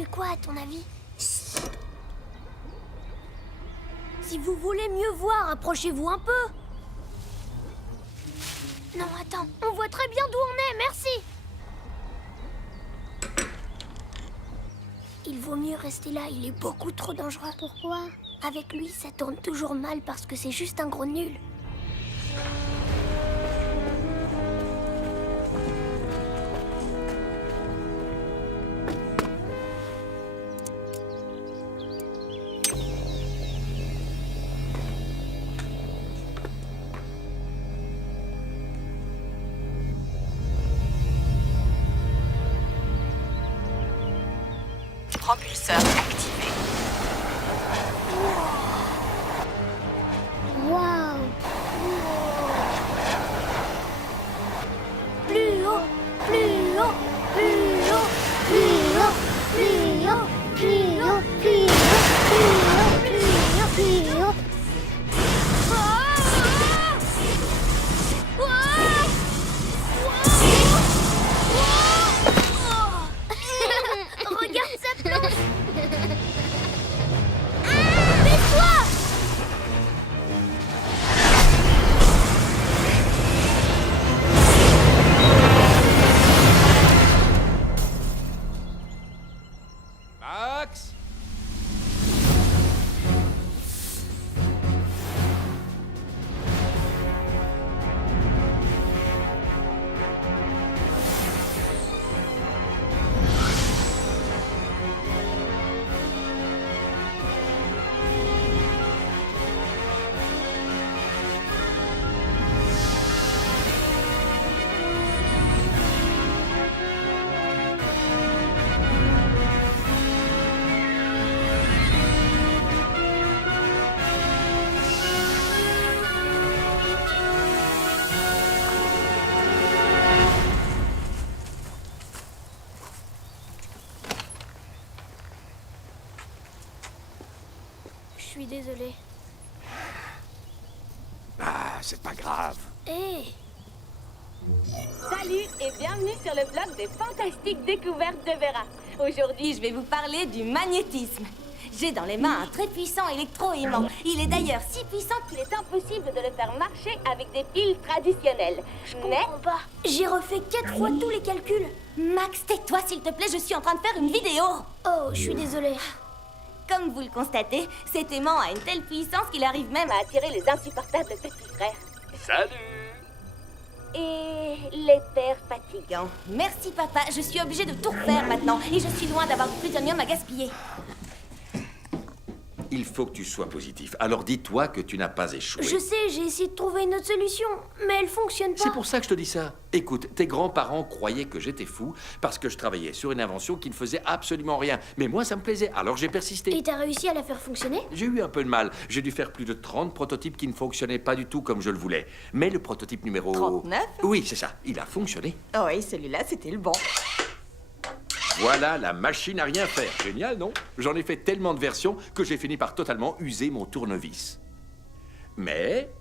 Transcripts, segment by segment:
fait quoi, à ton avis? Si vous voulez mieux voir, approchez-vous un peu. Non, attends, on voit très bien d'où on est, merci. Il vaut mieux rester là, il est beaucoup trop dangereux. Pourquoi? Avec lui, ça tourne toujours mal parce que c'est juste un gros nul. Propulseur activé. Waouh! Plus haut, plus haut, plus haut, plus haut, plus haut, plus haut, plus haut, plus haut, plus haut. Regarde sa planche! Baisse-toi! Max! Je suis désolée. Ah, c'est pas grave. Hé! Salut et bienvenue sur le blog des fantastiques découvertes de Vera. Aujourd'hui, je vais vous parler du magnétisme. J'ai dans les mains un très puissant électro-aimant. Il est d'ailleurs si puissant qu'il est impossible de le faire marcher avec des piles traditionnelles. Je comprends pas. J'ai refait 4 fois tous les calculs. Max, tais-toi s'il te plaît, je suis en train de faire une vidéo. Oh, je suis désolée. Comme vous le constatez, cet aimant a une telle puissance qu'il arrive même à attirer les insupportables petits frères. Salut! Et les pères fatigants. Merci papa, je suis obligée de tout refaire maintenant. Et je suis loin d'avoir du plutonium à gaspiller. Il faut que tu sois positif. Alors dis-toi que tu n'as pas échoué. Je sais, j'ai essayé de trouver une autre solution, mais elle fonctionne pas. C'est pour ça que je te dis ça. Écoute, tes grands-parents croyaient que j'étais fou parce que je travaillais sur une invention qui ne faisait absolument rien. Mais moi, ça me plaisait, alors j'ai persisté. Et t'as réussi à la faire fonctionner? J'ai eu un peu de mal. J'ai dû faire plus de 30 prototypes qui ne fonctionnaient pas du tout comme je le voulais. Mais le prototype numéro... 39? Oui, c'est ça. Il a fonctionné. Oh oui, celui-là, c'était le bon. Voilà la machine à rien faire. Génial, non? J'en ai fait tellement de versions que j'ai fini par totalement user mon tournevis. Mais,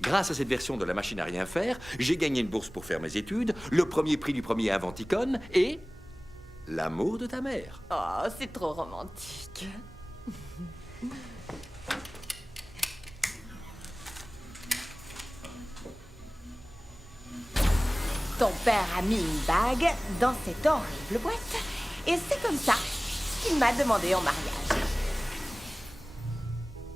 grâce à cette version de la machine à rien faire, j'ai gagné une bourse pour faire mes études, le premier prix du premier Inventicon et l'amour de ta mère. Oh, c'est trop romantique. Ton père a mis une bague dans cette horrible boîte. Et c'est comme ça qu'il m'a demandé en mariage.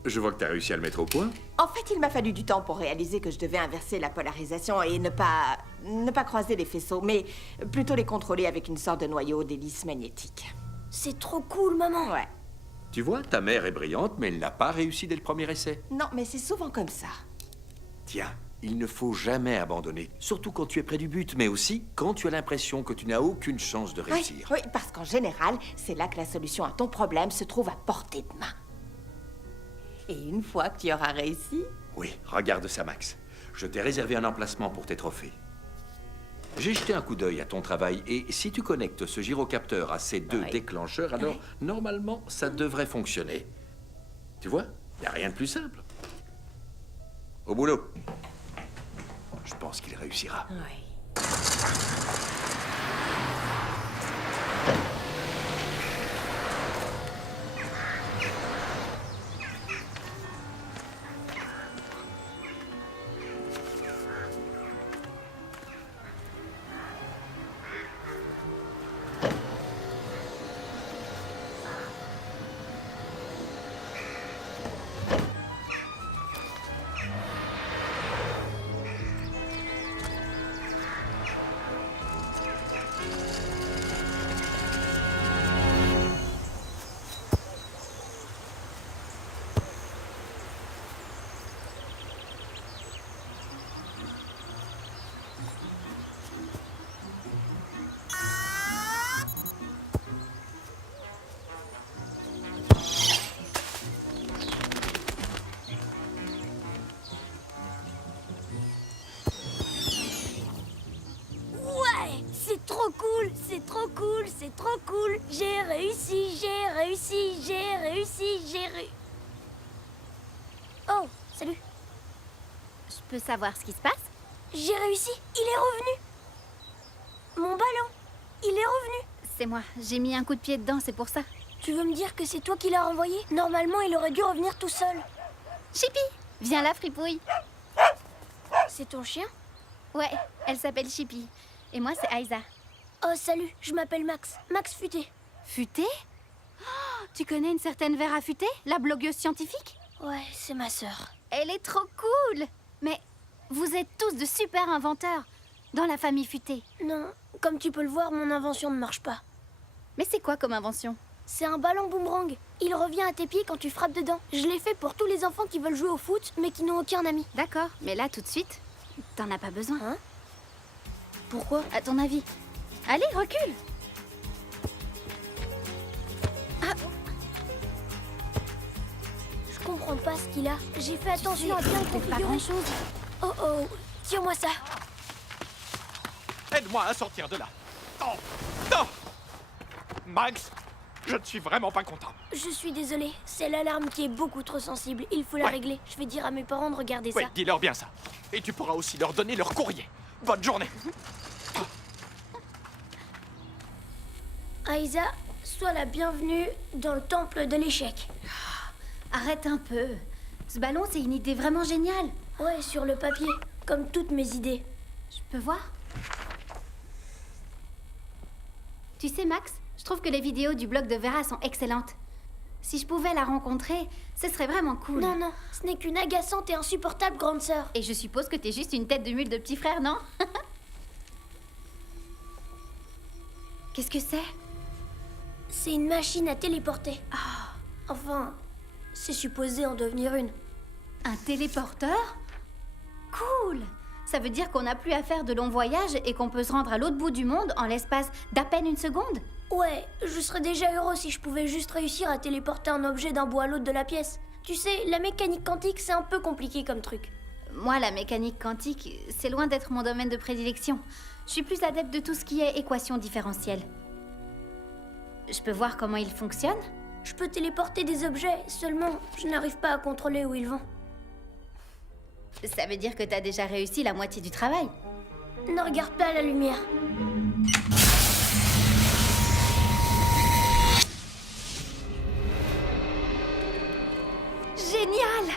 Je vois que t'as réussi à le mettre au point. En fait, il m'a fallu du temps pour réaliser que je devais inverser la polarisation et ne pas croiser les faisceaux, mais plutôt les contrôler avec une sorte de noyau d'hélice magnétique. C'est trop cool, maman. Ouais. Tu vois, ta mère est brillante, mais elle n'a pas réussi dès le premier essai. Non, mais c'est souvent comme ça. Tiens, il ne faut jamais abandonner, surtout quand tu es près du but, mais aussi quand tu as l'impression que tu n'as aucune chance de réussir. Oui, parce qu'en général, c'est là que la solution à ton problème se trouve à portée de main. Et une fois que tu auras réussi... Oui, regarde ça, Max. Je t'ai réservé un emplacement pour tes trophées. J'ai jeté un coup d'œil à ton travail, et si tu connectes ce gyrocapteur à ces deux déclencheurs, alors, normalement, ça devrait fonctionner. Tu vois, il n'y a rien de plus simple. Au boulot. Je pense qu'il réussira. Oui. cool, c'est trop cool, c'est trop cool. J'ai réussi, j'ai réussi, j'ai réussi, Oh, salut. Je peux savoir ce qui se passe? J'ai réussi, il est revenu. Mon ballon, il est revenu. C'est moi, j'ai mis un coup de pied dedans, c'est pour ça. Tu veux me dire que c'est toi qui l'as renvoyé? Normalement, il aurait dû revenir tout seul. Chippy, viens là, fripouille. C'est ton chien? Ouais, elle s'appelle Chippy. Et moi, c'est Aïza. Oh, salut, je m'appelle Max. Max Futé. Futé? Oh, tu connais une certaine Vera Futé, la blogueuse scientifique? Ouais, c'est ma sœur. Elle est trop cool. Mais vous êtes tous de super inventeurs dans la famille Futé. Non, comme tu peux le voir, mon invention ne marche pas. Mais c'est quoi comme invention? C'est un ballon boomerang. Il revient à tes pieds quand tu frappes dedans. Je l'ai fait pour tous les enfants qui veulent jouer au foot, mais qui n'ont aucun ami. D'accord, mais là, tout de suite, t'en as pas besoin. Hein? Pourquoi? À ton avis? Allez, recule. Je comprends pas ce qu'il a. J'ai fait attention à bien le C'est pas configurer. grand-chose. Oh oh, tire-moi ça. Aide-moi à sortir de là. Non. Non. Max, je ne suis vraiment pas content. Je suis désolée, c'est l'alarme qui est beaucoup trop sensible. Il faut la Ouais. régler. Je vais dire à mes parents de regarder Oui, ça. dis-leur bien ça. Et tu pourras aussi leur donner leur courrier. Bonne journée. Aïza, sois la bienvenue dans le temple de l'échec. Arrête un peu. Ce ballon, c'est une idée vraiment géniale. Ouais, sur le papier, comme toutes mes idées. Je peux voir? Tu sais, Max, je trouve que les vidéos du blog de Vera sont excellentes. Si je pouvais la rencontrer, ce serait vraiment cool. Non, non, ce n'est qu'une agaçante et insupportable grande sœur. Et je suppose que t'es juste une tête de mule de petit frère, non? Qu'est-ce que c'est? C'est une machine à téléporter. Enfin, c'est supposé en devenir une. Un téléporteur? Cool! Ça veut dire qu'on n'a plus à faire de longs voyages et qu'on peut se rendre à l'autre bout du monde en l'espace d'à peine une seconde? Ouais, je serais déjà heureux si je pouvais juste réussir à téléporter un objet d'un bout à l'autre de la pièce. Tu sais, la mécanique quantique, c'est un peu compliqué comme truc. Moi, la mécanique quantique, c'est loin d'être mon domaine de prédilection. Je suis plus adepte de tout ce qui est équation différentielle. Je peux voir comment il fonctionne? Je peux téléporter des objets, seulement je n'arrive pas à contrôler où ils vont. Ça veut dire que t'as déjà réussi la moitié du travail. Ne regarde pas la lumière. Génial!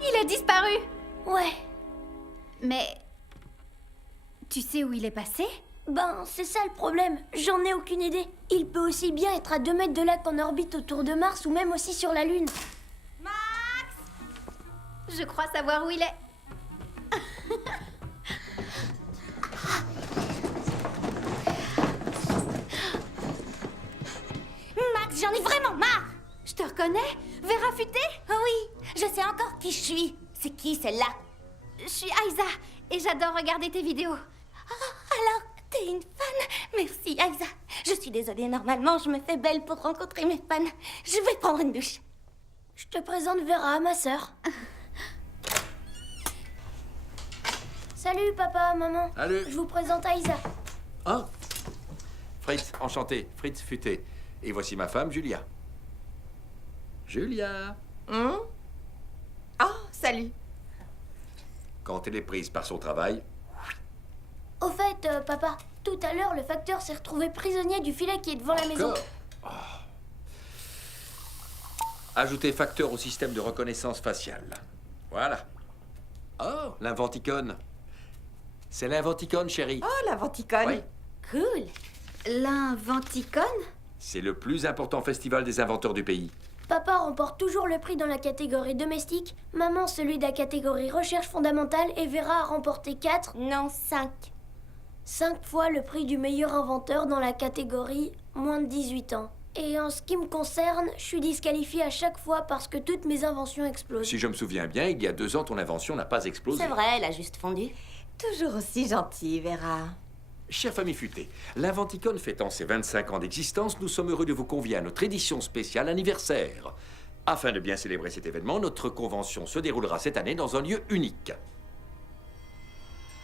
Il a disparu! Ouais, Mais... Tu sais où il est passé? ben c'est ça le problème, j'en ai aucune idée. Il peut aussi bien être à 2 mètres de là qu'en orbite autour de Mars ou même aussi sur la Lune. Je crois savoir où il est. Max, j'en ai vraiment marre. Je te reconnais? Vera Futé? Oh oui, je sais encore qui je suis. C'est qui celle-là? Je suis Aïza et j'adore regarder tes vidéos. Alors, t'es une fan? Merci, Aïza. Je suis désolée, normalement, je me fais belle pour rencontrer mes fans. Je vais prendre une douche. Je te présente Vera, ma sœur. Salut papa, maman. Salut. Je vous présente Aïza. Ah, Fritz, enchanté. Fritz Futé. Et voici ma femme, Julia. Julia. Oh, salut. Quand elle est prise par son travail, Au fait, papa, tout à l'heure, le facteur s'est retrouvé prisonnier du filet qui est devant la maison. Encore. Ajoutez facteur au système de reconnaissance faciale. Voilà. Oh, l'inventicone. C'est l'inventicone, chérie. Oh, la venticone. Oui. Cool. L'inventicone? C'est le plus important festival des inventeurs du pays. Papa remporte toujours le prix dans la catégorie domestique, maman celui de la catégorie recherche fondamentale et Vera a remporté 4, Non, 5. 5 fois le prix du meilleur inventeur dans la catégorie moins de 18 ans. Et en ce qui me concerne, je suis disqualifiée à chaque fois parce que toutes mes inventions explosent. Si je me souviens bien, il y a 2 ans, ton invention n'a pas explosé. C'est vrai, elle a juste fondu. Toujours aussi gentille, Vera. Chère famille futée, l'Inventicone fêtant ses 25 ans d'existence, nous sommes heureux de vous convier à notre édition spéciale anniversaire. Afin de bien célébrer cet événement, notre convention se déroulera cette année dans un lieu unique.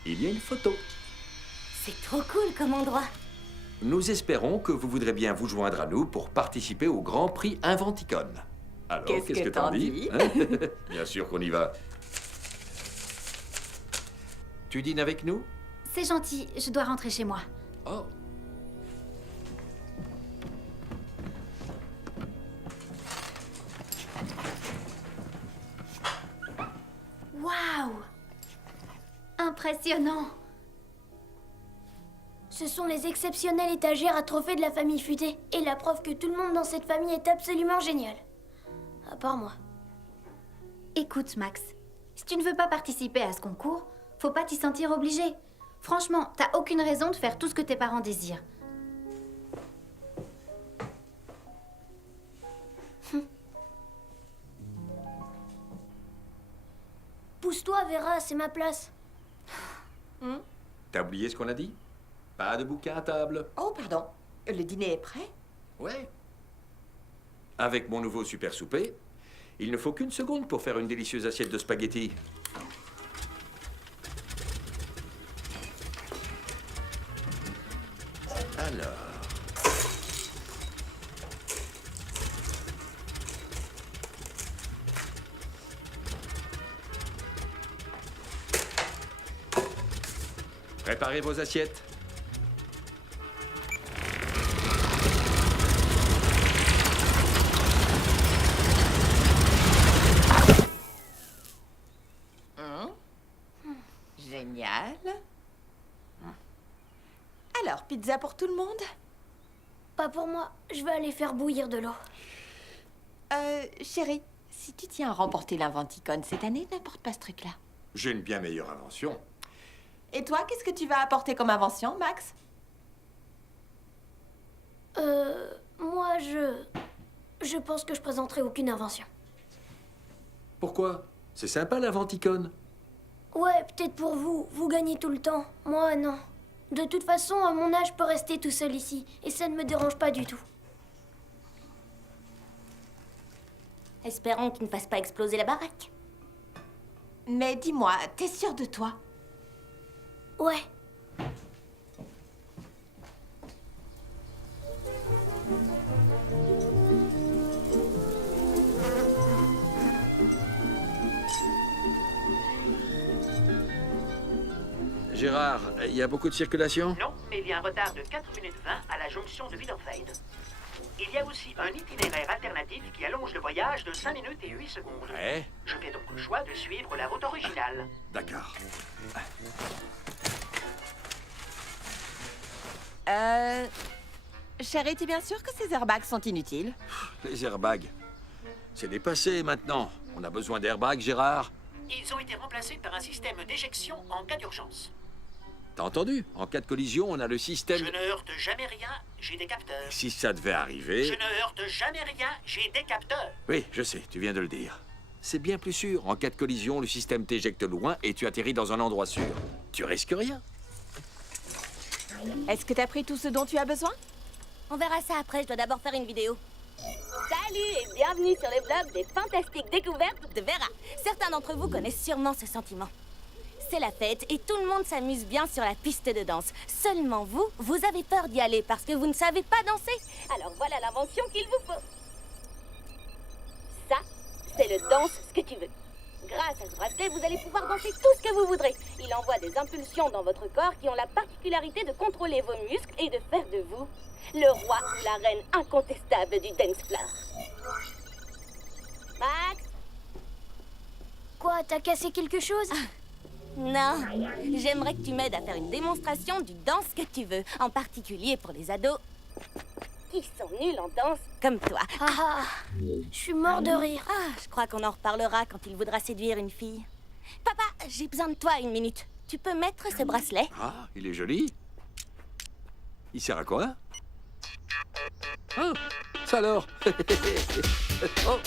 Il y a une photo. C'est trop cool comme endroit. nous espérons que vous voudrez bien vous joindre à nous pour participer au Grand Prix Inventicon. Alors, qu'est-ce que t'en dis hein? Bien sûr qu'on y va. Tu dînes avec nous? C'est gentil, je dois rentrer chez moi. Oh. Waouh! Impressionnant! Ce sont les exceptionnelles étagères à trophées de la famille Futée. Et la preuve que tout le monde dans cette famille est absolument génial. À part moi. Écoute, Max, si tu ne veux pas participer à ce concours, faut pas t'y sentir obligé. Franchement, t'as aucune raison de faire tout ce que tes parents désirent. Pousse-toi, Vera, c'est ma place. T'as oublié ce qu'on a dit? Pas de bouquin à table. Oh, pardon. Le dîner est prêt? Ouais. Avec mon nouveau super souper, il ne faut qu'une seconde pour faire une délicieuse assiette de spaghettis. Alors... Préparez vos assiettes. Génial. Alors, pizza pour tout le monde? Pas pour moi, je vais aller faire bouillir de l'eau. Chérie, si tu tiens à remporter l'Inventicon cette année, n'importe pas ce truc-là. J'ai une bien meilleure invention. Et toi, qu'est-ce que tu vas apporter comme invention, Max? Moi, je pense que je présenterai aucune invention. Pourquoi? C'est sympa l'Inventicon. Ouais, peut-être pour vous, vous gagnez tout le temps. Moi, non. De toute façon, à mon âge, je peux rester tout seul ici. Et ça ne me dérange pas du tout. Espérons qu'il ne fasse pas exploser la baraque. Mais dis-moi, t'es sûre de toi? Ouais. Gérard, il y a beaucoup de circulation? Non, mais il y a un retard de 4 minutes 20 à la jonction de Wiederfeld. Il y a aussi un itinéraire alternatif qui allonge le voyage de 5 minutes et 8 secondes. Ouais. Je fais donc le choix de suivre la route originale. D'accord. Chérie, t'es bien sûre que ces airbags sont inutiles? Les airbags. C'est dépassé maintenant. On a besoin d'airbags, Gérard. Ils ont été remplacés par un système d'éjection en cas d'urgence. T'as entendu? En cas de collision, on a le système... Je ne heurte jamais rien, j'ai des capteurs. Si ça devait arriver... Je ne heurte jamais rien, j'ai des capteurs. Oui, je sais, tu viens de le dire. C'est bien plus sûr. En cas de collision, le système t'éjecte loin et tu atterris dans un endroit sûr. Tu risques rien. Est-ce que t'as pris tout ce dont tu as besoin? On verra ça après, je dois d'abord faire une vidéo. Salut et bienvenue sur le blog des fantastiques découvertes de Vera. Certains d'entre vous connaissent sûrement ce sentiment. C'est la fête et tout le monde s'amuse bien sur la piste de danse. Seulement vous, vous avez peur d'y aller parce que vous ne savez pas danser. Alors voilà l'invention qu'il vous faut. Ça, c'est le danse ce que tu veux. Grâce à ce bracelet, vous allez pouvoir danser tout ce que vous voudrez. Il envoie des impulsions dans votre corps qui ont la particularité de contrôler vos muscles et de faire de vous le roi ou la reine incontestable du dance floor. Max? Quoi, t'as cassé quelque chose? Non, j'aimerais que tu m'aides à faire une démonstration du danse que tu veux, en particulier pour les ados qui sont nuls en danse comme toi. Ah, je suis mort de rire. Ah, je crois qu'on en reparlera quand il voudra séduire une fille. Papa, j'ai besoin de toi 1 minute. Tu peux mettre ce bracelet? Ah, il est joli. Il sert à quoi? Ah, ça alors. Oh.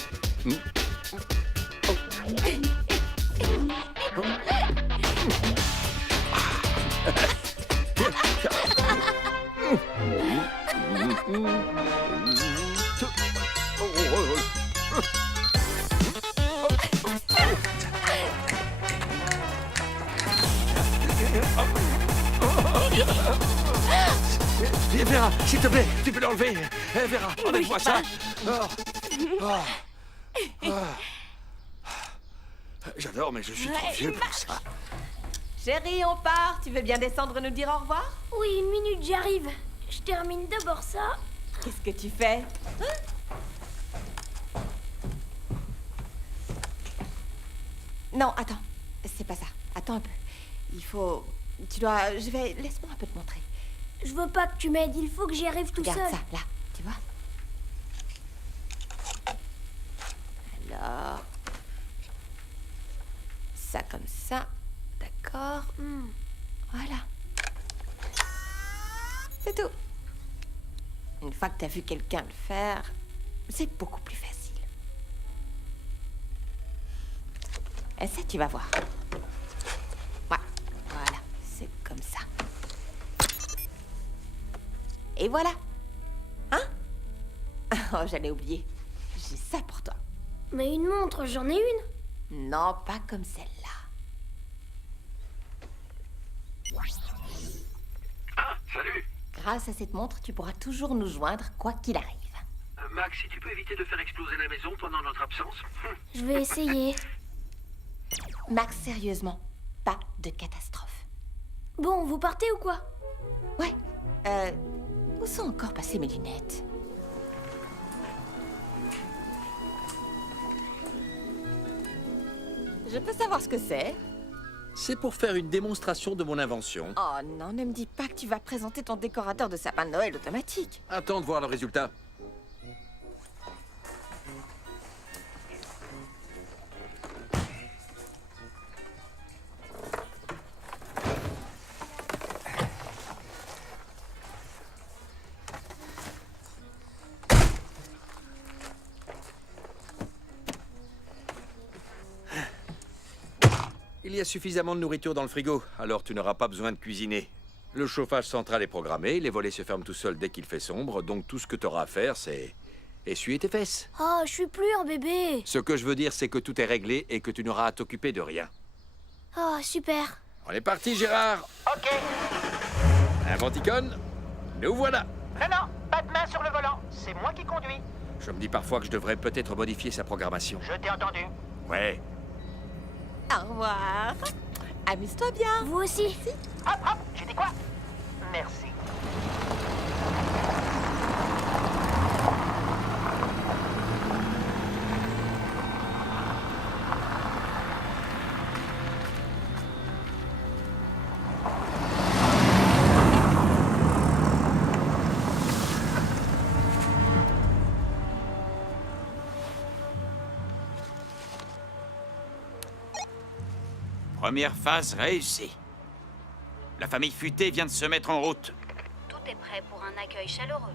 Vera, s'il te plaît, tu peux l'enlever. Vera, enlève-moi ça. J'adore, mais je suis trop vieux pour ça. Chérie, on part. Tu veux bien descendre nous dire au revoir? Oui, une minute, j'arrive. Je termine d'abord ça. Qu'est-ce que tu fais? Non, attends. C'est pas ça. Attends un peu. Il faut... Tu dois... Laisse-moi un peu te montrer. Je veux pas que tu m'aides, il faut que j'y arrive tout Regarde seul. ça, là. Tu vois? Alors... Ça comme ça. D'accord. Voilà. C'est tout. Une fois que t'as vu quelqu'un le faire, c'est beaucoup plus facile. Et ça, tu vas voir. Ouais, voilà. C'est comme ça. Et voilà. Hein? Oh, j'allais oublier. J'ai ça pour toi. Mais une montre, j'en ai une. Non, pas comme celle-là. Ah, salut. Grâce à cette montre, tu pourras toujours nous joindre, quoi qu'il arrive. Max, si tu peux éviter de faire exploser la maison pendant notre absence. Je vais essayer. Max, sérieusement, pas de catastrophe. Bon, vous partez ou quoi? Ouais, où sont encore passées mes lunettes? Je peux savoir ce que c'est? C'est pour faire une démonstration de mon invention. Oh non, ne me dis pas que tu vas présenter ton décorateur de sapin de Noël automatique. Attends de voir le résultat. Il y a suffisamment de nourriture dans le frigo, alors tu n'auras pas besoin de cuisiner. Le chauffage central est programmé, les volets se ferment tout seuls dès qu'il fait sombre, donc tout ce que tu auras à faire, c'est essuyer tes fesses. Oh, je suis plus un bébé. Ce que je veux dire, c'est que tout est réglé et que tu n'auras à t'occuper de rien. Oh, super. On est parti, Gérard. Ok. Inventicone, nous voilà. Non, non, pas de main sur le volant. C'est moi qui conduis. Je me dis parfois que je devrais peut-être modifier sa programmation. Je t'ai entendu. Ouais. Au revoir. Amuse-toi bien. Vous aussi. Hop, hop, j'ai dit quoi? Merci. Première phase réussie. La famille Futée vient de se mettre en route. Tout est prêt pour un accueil chaleureux.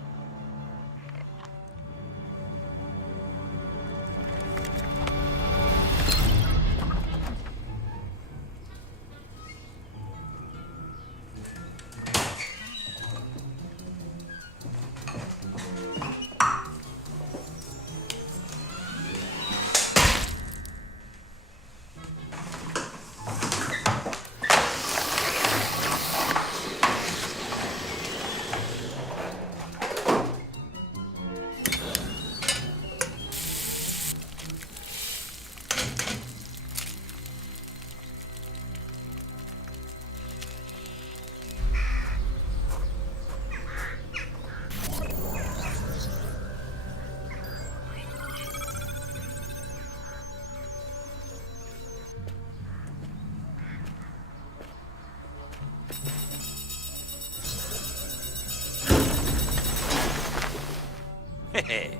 Hé hé.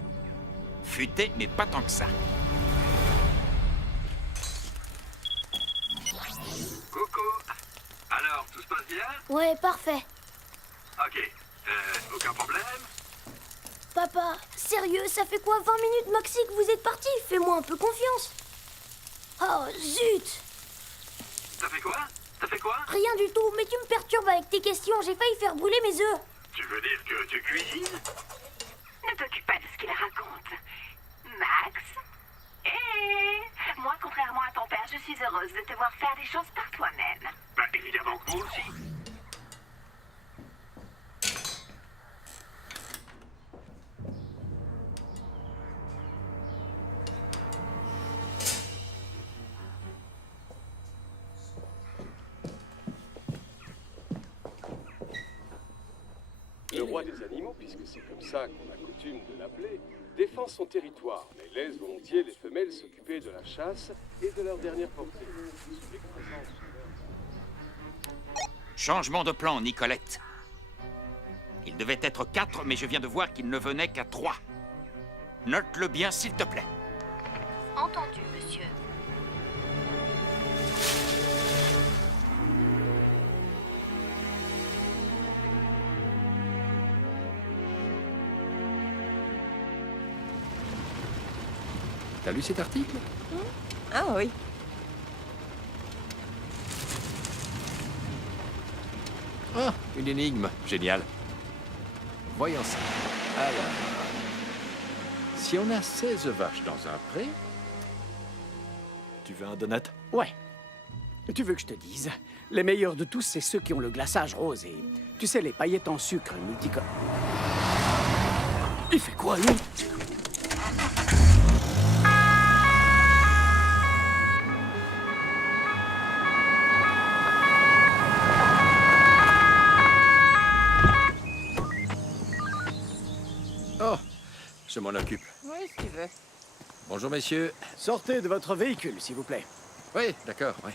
Futé, mais pas tant que ça. Coucou. Alors, tout se passe bien? Ouais, parfait. Ok. Aucun problème? Papa, sérieux, ça fait quoi 20 minutes maxi que vous êtes parti? Fais-moi un peu confiance. Oh, zut. T'as fait quoi? T'as fait quoi? Rien du tout, mais tu me perturbes avec tes questions. J'ai failli faire brûler mes œufs. Tu veux dire que tu cuisines? Ne t'occupe pas de ce qu'il raconte. Max? Moi, contrairement à ton père, je suis heureuse de te voir faire des choses par toi-même. Bah, évidemment que moi aussi. roi des animaux, puisque c'est comme ça qu'on a coutume de l'appeler, défend son territoire, mais laisse volontiers les femelles s'occuper de la chasse et de leur dernière portée. Changement de plan, Nicolette. Il devait être 4, mais je viens de voir qu'il ne venait qu'à 3. Note-le bien, s'il te plaît. Entendu, monsieur. T'as lu cet article? Ah oui. Ah, une énigme. Génial. Voyons ça. Alors, si on a 16 vaches dans un pré... Tu veux un donut? Ouais. Tu veux que je te dise? Les meilleurs de tous, c'est ceux qui ont le glaçage rose et... Tu sais, les paillettes en sucre multicolores. Il fait quoi, lui? Oh, je m'en occupe. Oui, si tu veux. Bonjour, messieurs. Sortez de votre véhicule, s'il vous plaît. Oui, d'accord, oui.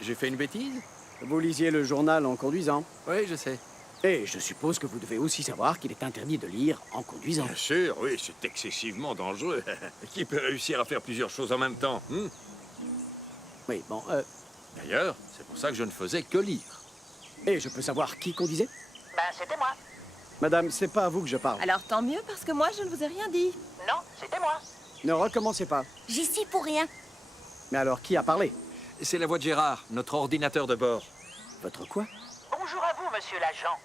J'ai fait une bêtise? Vous lisiez le journal en conduisant. Oui, je sais. Et je suppose que vous devez aussi savoir qu'il est interdit de lire en conduisant. Bien sûr, oui, c'est excessivement dangereux. Qui peut réussir à faire plusieurs choses en même temps? Oui, bon, D'ailleurs, c'est pour ça que je ne faisais que lire. Et je peux savoir qui conduisait? Ben, c'était moi. Madame, c'est pas à vous que je parle. Alors tant mieux, parce que moi, je ne vous ai rien dit. Non, c'était moi. Ne recommencez pas. J'y suis pour rien. Mais alors, qui a parlé? C'est la voix de Gérard, notre ordinateur de bord. Votre quoi? Bonjour à vous, monsieur l'agent.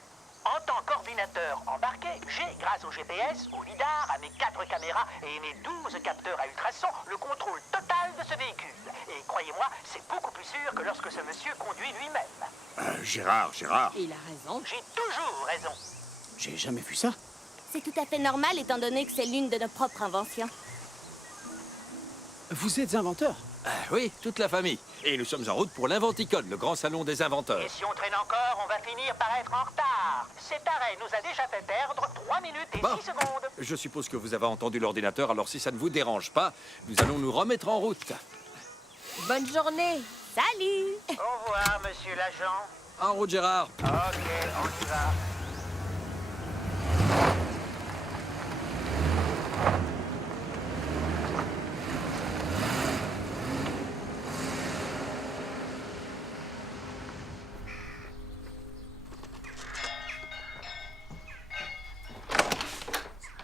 En tant qu'ordinateur embarqué, j'ai, grâce au GPS, au lidar, à mes 4 caméras et mes 12 capteurs à ultrasons, le contrôle total de ce véhicule. Et croyez-moi, c'est beaucoup plus sûr que lorsque ce monsieur conduit lui-même. Gérard. Il a raison. J'ai toujours raison. J'ai jamais vu ça. C'est tout à fait normal étant donné que c'est l'une de nos propres inventions. Vous êtes inventeur? Oui, toute la famille. Et nous sommes en route pour l'Inventicon, le grand salon des inventeurs. Et si on traîne encore, on va finir par être en retard. Cet arrêt nous a déjà fait perdre 3 minutes et Bon. 6 secondes. Je suppose que vous avez entendu l'ordinateur, alors si ça ne vous dérange pas, nous allons nous remettre en route. Bonne journée. Salut! Au revoir, monsieur l'agent. En route, Gérard. Ok, on y va.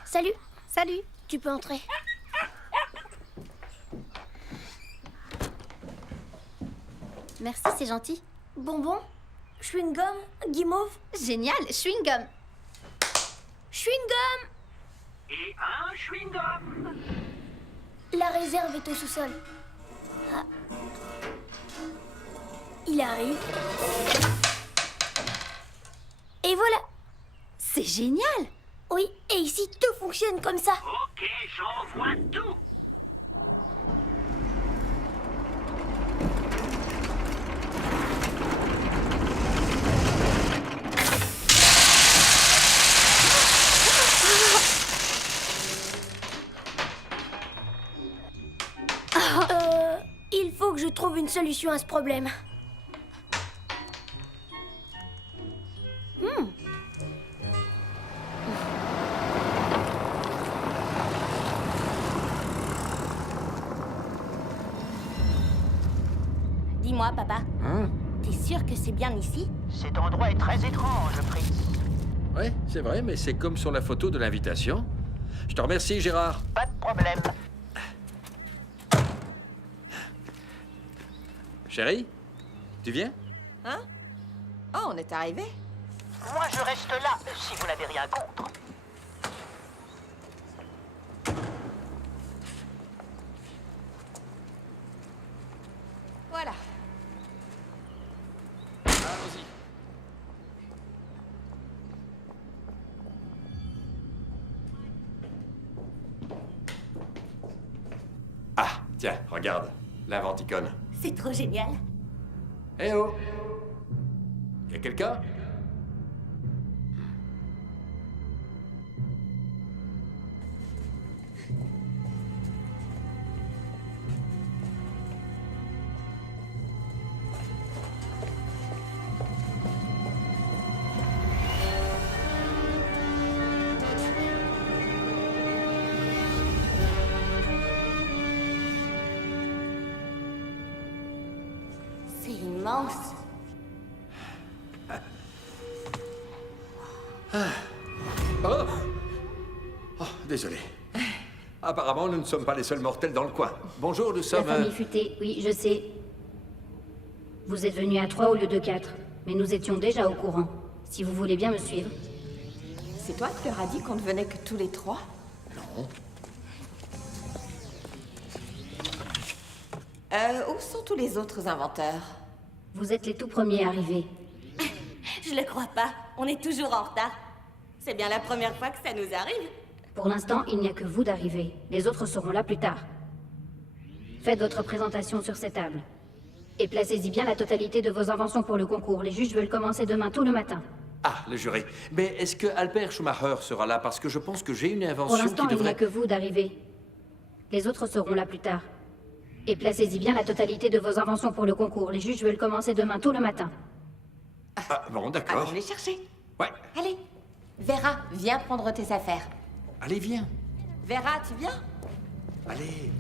Salut, Salut. tu peux entrer. Merci, c'est gentil. Bonbon, chewing-gum, guimauve, Génial, chewing-gum. chewing-gum. Et un chewing-gum. La réserve est au sous-sol. Ah. Il arrive. Et voilà. C'est génial. Oui, et ici tout fonctionne comme ça. Ok, j'envoie tout. Il faut que je trouve une solution à ce problème. Dis-moi, papa, t'es sûr que c'est bien ici? Cet endroit est très étrange, Fritz. Oui, c'est vrai, mais c'est comme sur la photo de l'invitation. Je te remercie, Gérard. Pas de problème. Chérie, tu viens? Hein? Oh, on est arrivé. Moi, je reste là, si vous n'avez rien contre. Voilà. Allons-y. Ah, tiens, regarde, l'Inventicon. C'est trop génial. Eh oh! Y a quelqu'un? C'est immense. Oh! Oh, désolé. Apparemment, nous ne sommes pas les seuls mortels dans le coin. Bonjour, nous La sommes... famille futée, oui, je sais. Vous êtes venus à 3 au lieu de 4, mais nous étions déjà au courant. Si vous voulez bien me suivre. C'est toi qui leur as dit qu'on ne venait que tous les 3? Non. Où sont tous les autres inventeurs? Vous êtes les tout premiers arrivés. Je le crois pas. On est toujours en retard. C'est bien la première fois que ça nous arrive. Pour l'instant, il n'y a que vous d'arriver. Les autres seront là plus tard. Faites votre présentation sur cette table. Et placez-y bien la totalité de vos inventions pour le concours. Les juges veulent commencer demain tôt le matin. Ah, le juré. Mais est-ce que Albert Schumacher sera là? Parce que je pense que j'ai une Pour invention l'instant, qui il n'y a devrait... que vous d'arriver. Les autres seront là plus tard. Et placez-y bien la totalité de vos inventions pour le concours. Les juges veulent commencer demain tôt le matin. Ah, bon, d'accord. Allons les chercher. Ouais. Allez. Vera, viens prendre tes affaires. Allez, viens. Vera, tu viens? Allez.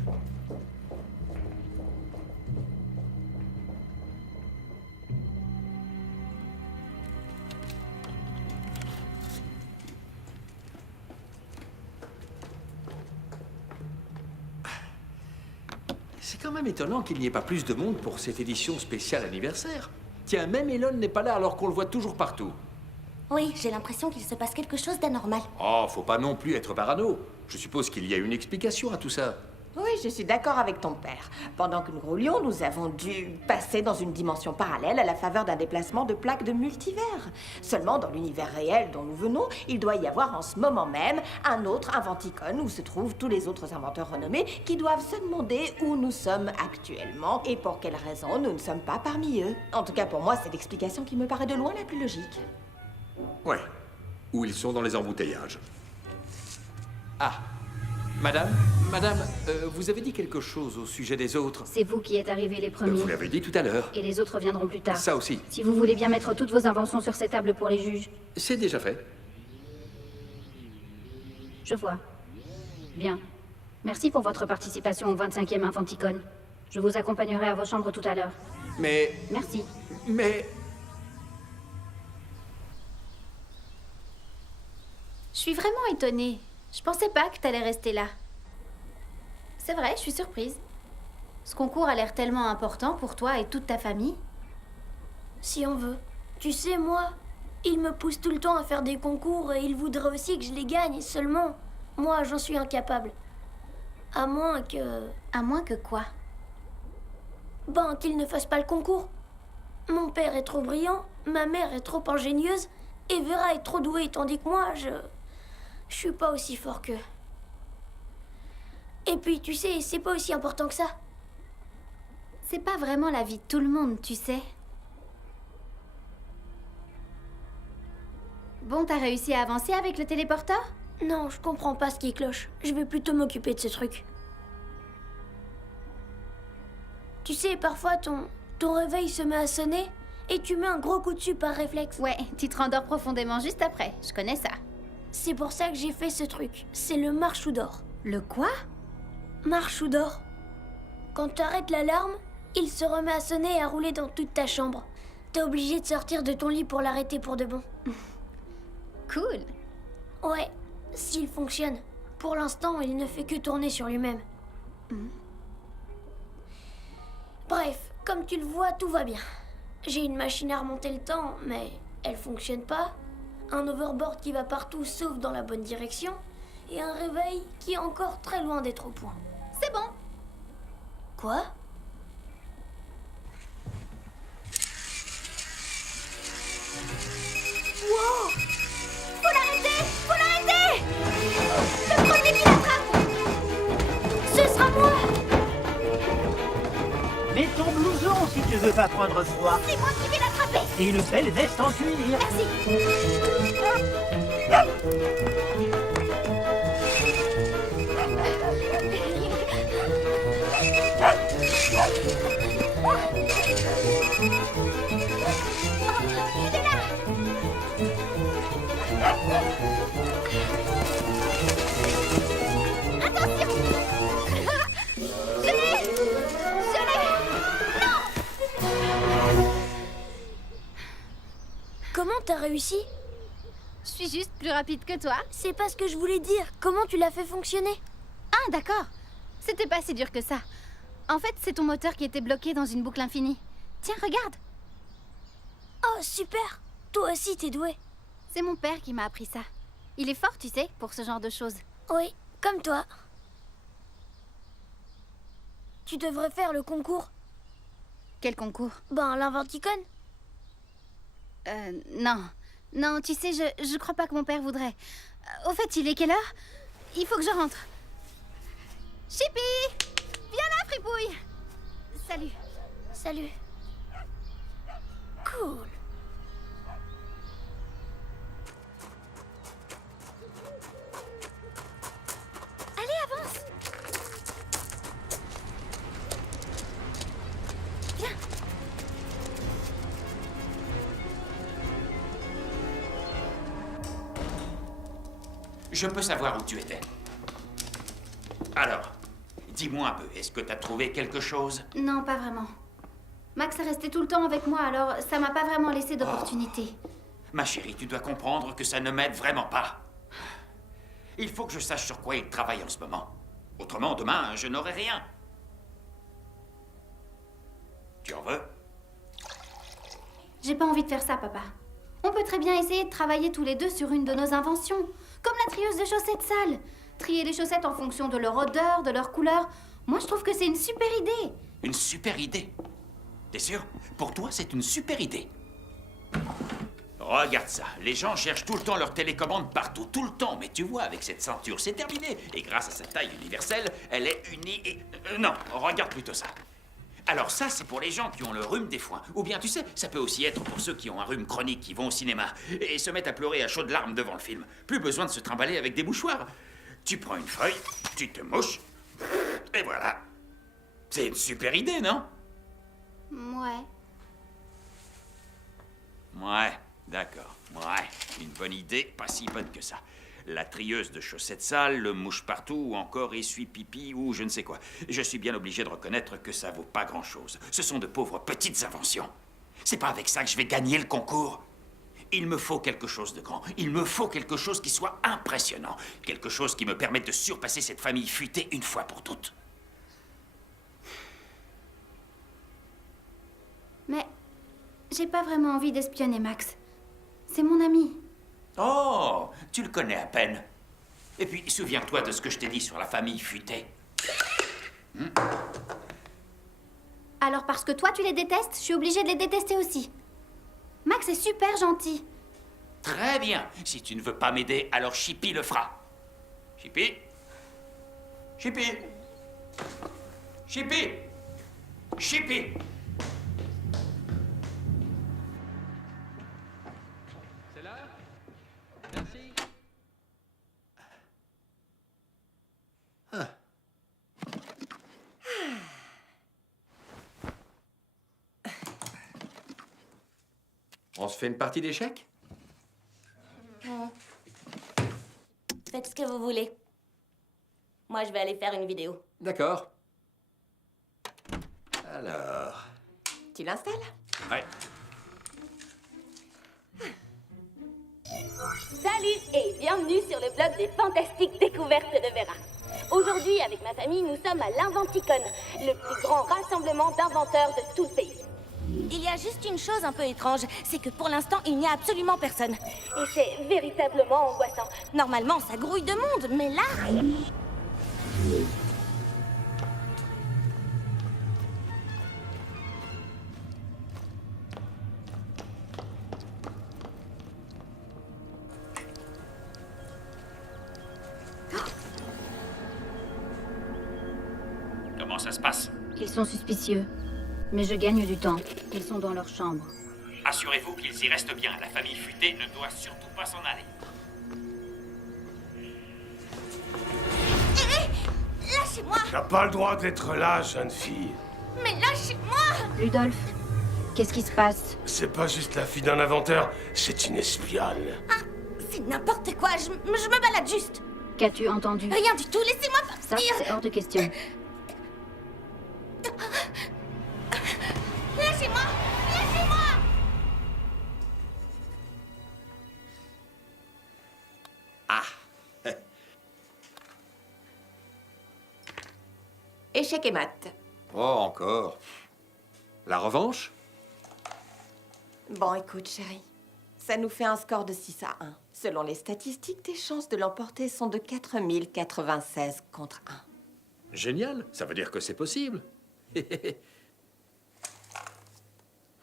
C'est quand même étonnant qu'il n'y ait pas plus de monde pour cette édition spéciale anniversaire. Tiens, même Elon n'est pas là alors qu'on le voit toujours partout. Oui, j'ai l'impression qu'il se passe quelque chose d'anormal. Oh, faut pas non plus être parano. Je suppose qu'il y a une explication à tout ça. Oui, je suis d'accord avec ton père. Pendant que nous roulions, nous avons dû passer dans une dimension parallèle à la faveur d'un déplacement de plaques de multivers. Seulement, dans l'univers réel dont nous venons, il doit y avoir en ce moment même un autre Inventicon où se trouvent tous les autres inventeurs renommés qui doivent se demander où nous sommes actuellement et pour quelle raison nous ne sommes pas parmi eux. En tout cas, pour moi, c'est l'explication qui me paraît de loin la plus logique. Ouais. Où ils sont dans les embouteillages. Ah. Madame, vous avez dit quelque chose au sujet des autres. C'est vous qui êtes arrivés les premiers. Vous l'avez dit tout à l'heure. Et les autres viendront plus tard. Ça aussi. Si vous voulez bien mettre toutes vos inventions sur cette table pour les juges. C'est déjà fait. Je vois. Bien. Merci pour votre participation au 25e Inventicon. Je vous accompagnerai à vos chambres tout à l'heure. Mais... Merci. Mais... Je suis vraiment étonnée. Je pensais pas que t'allais rester là. C'est vrai, je suis surprise. Ce concours a l'air tellement important pour toi et toute ta famille. Si on veut. Tu sais, moi, il me pousse tout le temps à faire des concours et il voudrait aussi que je les gagne. Seulement, moi, j'en suis incapable. À moins que... À moins que quoi? Ben, qu'il ne fasse pas le concours. Mon père est trop brillant, ma mère est trop ingénieuse et Vera est trop douée, tandis que moi, je suis pas aussi fort qu'eux. Et puis, tu sais, c'est pas aussi important que ça. C'est pas vraiment la vie de tout le monde, tu sais. Bon, t'as réussi à avancer avec le téléporteur? Non, je comprends pas ce qui cloche. Je vais plutôt m'occuper de ce truc. Tu sais, parfois, ton réveil se met à sonner et tu mets un gros coup dessus par réflexe. Ouais, tu te rendors profondément juste après. Je connais ça. C'est pour ça que j'ai fait ce truc. C'est le marche ou dors. Le quoi? Marche ou dors. Quand t'arrêtes l'alarme, il se remet à sonner et à rouler dans toute ta chambre. T'es obligé de sortir de ton lit pour l'arrêter pour de bon. Cool. Ouais, s'il fonctionne. Pour l'instant, il ne fait que tourner sur lui-même. Bref, comme tu le vois, tout va bien. J'ai une machine à remonter le temps, mais elle fonctionne pas. Un overboard qui va partout sauf dans la bonne direction. Et un réveil qui est encore très loin d'être au point. C'est bon. Quoi? Wow! Faut l'arrêter! Faut l'arrêter! Le premier qui l'attrape! Ce sera moi! Mets ton blouson si tu veux pas prendre froid. C'est moi qui vais l'attraper. Et une belle veste en cuir. Comment t'as réussi? Je suis juste plus rapide que toi. C'est pas ce que je voulais dire. Comment tu l'as fait fonctionner? Ah, d'accord. C'était pas si dur que ça. En fait, c'est ton moteur qui était bloqué dans une boucle infinie. Tiens, regarde. Oh, super! Toi aussi, t'es doué. C'est mon père qui m'a appris ça. Il est fort, tu sais, pour ce genre de choses. Oui, comme toi. Tu devrais faire le concours. Quel concours? Ben, l'Inventicon. Non. Non, tu sais, je crois pas que mon père voudrait. Au fait, il est quelle heure? Il faut que je rentre. Chippy! Viens là, fripouille! Salut. Salut. Cool. Allez, avance! Viens. Je peux savoir où tu étais. Alors, dis-moi un peu, est-ce que t'as trouvé quelque chose? Non, pas vraiment. Max est resté tout le temps avec moi, alors ça m'a pas vraiment laissé d'opportunité. Ma chérie, tu dois comprendre que ça ne m'aide vraiment pas. Il faut que je sache sur quoi il travaille en ce moment. Autrement, demain, je n'aurai rien. Tu en veux? J'ai pas envie de faire ça, papa. On peut très bien essayer de travailler tous les deux sur une de nos inventions. Comme la trieuse de chaussettes sales. Trier les chaussettes en fonction de leur odeur, de leur couleur. Moi, je trouve que c'est une super idée. Une super idée? T'es sûr? Pour toi, c'est une super idée. Regarde ça. Les gens cherchent tout le temps leur télécommande partout, tout le temps. Mais tu vois, avec cette ceinture, c'est terminé. Et grâce à sa taille universelle, elle est unie et... non, regarde plutôt ça. Alors ça, c'est pour les gens qui ont le rhume des foins. Ou bien, tu sais, ça peut aussi être pour ceux qui ont un rhume chronique, qui vont au cinéma et se mettent à pleurer à chaudes larmes devant le film. Plus besoin de se trimballer avec des mouchoirs. Tu prends une feuille, tu te mouches, et voilà. C'est une super idée, non? Ouais. Ouais, d'accord. Ouais, une bonne idée, pas si bonne que ça. La trieuse de chaussettes sales, le mouche partout, ou encore essuie-pipi, ou je ne sais quoi. Je suis bien obligé de reconnaître que ça vaut pas grand-chose. Ce sont de pauvres petites inventions. C'est pas avec ça que je vais gagner le concours. Il me faut quelque chose de grand. Il me faut quelque chose qui soit impressionnant. Quelque chose qui me permette de surpasser cette famille futée une fois pour toutes. Mais j'ai pas vraiment envie d'espionner Max. C'est mon ami. Oh, tu le connais à peine. Et puis, souviens-toi de ce que je t'ai dit sur la famille futée. Alors parce que toi tu les détestes, je suis obligée de les détester aussi. Max est super gentil. Très bien. Si tu ne veux pas m'aider, alors Chippy le fera. Chippy? Chippy? Chippy? Chippy? C'est là? Merci. On se fait une partie d'échecs? Faites ce que vous voulez. Moi, je vais aller faire une vidéo. D'accord. Alors... Tu l'installes? Ouais. Salut et bienvenue sur le blog des fantastiques découvertes de Vera. Aujourd'hui, avec ma famille, nous sommes à l'Inventicon, le plus grand rassemblement d'inventeurs de tout le pays. Il y a juste une chose un peu étrange, c'est que pour l'instant, il n'y a absolument personne. Et c'est véritablement angoissant. Normalement, ça grouille de monde, mais là... Comment ça se passe? Ils sont suspicieux. Mais je gagne du temps. Ils sont dans leur chambre. Assurez-vous qu'ils y restent bien. La famille futée ne doit surtout pas s'en aller. Lâchez-moi! T'as pas le droit d'être là, jeune fille. Mais lâchez-moi! Ludolf, qu'est-ce qui se passe? C'est pas juste la fille d'un inventeur, c'est une espionne. Ah, c'est n'importe quoi, je me balade juste. Qu'as-tu entendu? Rien du tout, laissez-moi Ça, partir. c'est hors de question. Lâchez-moi! Lâchez-moi! Ah! Échec et mat. Oh, encore. La revanche? Bon, écoute, chérie. Ça nous fait un score de 6-1. Selon les statistiques, tes chances de l'emporter sont de 4096 contre 1. Génial, ça veut dire que c'est possible.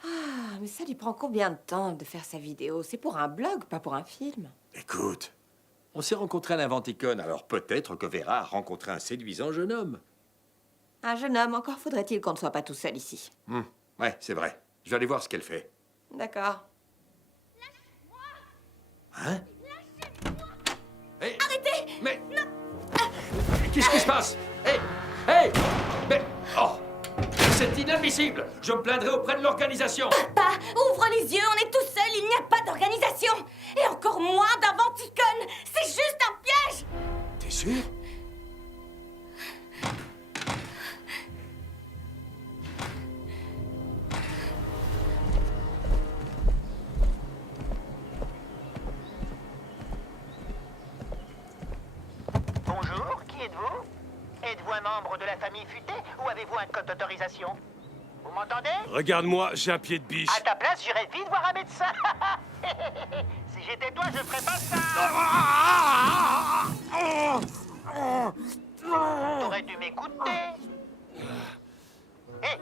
Ah, mais ça lui prend combien de temps de faire sa vidéo? C'est pour un blog, pas pour un film. Écoute, on s'est rencontrés à l'Inventicon, alors peut-être que Vera a rencontré un séduisant jeune homme. Un jeune homme, encore faudrait-il qu'on ne soit pas tout seul ici. Ouais, c'est vrai. Je vais aller voir ce qu'elle fait. D'accord. Hein? Hey, Arrêtez! mais... Qu'est-ce qui se passe? Hey! Hey! Mais... Oh! C'est inadmissible! Je me plaindrai auprès de l'organisation! Papa, ouvre les yeux, on est tout seul, il n'y a pas d'organisation! Et encore moins d'Inventicon! C'est juste un piège! T'es sûr? Bonjour, qui êtes-vous? Êtes-vous un membre de la famille futée ou avez-vous un code d'autorisation? Vous m'entendez? Regarde-moi, j'ai un pied de biche. À ta place, j'irais vite voir un médecin. Si j'étais toi, je ferais pas ça. T'aurais dû m'écouter. Hé,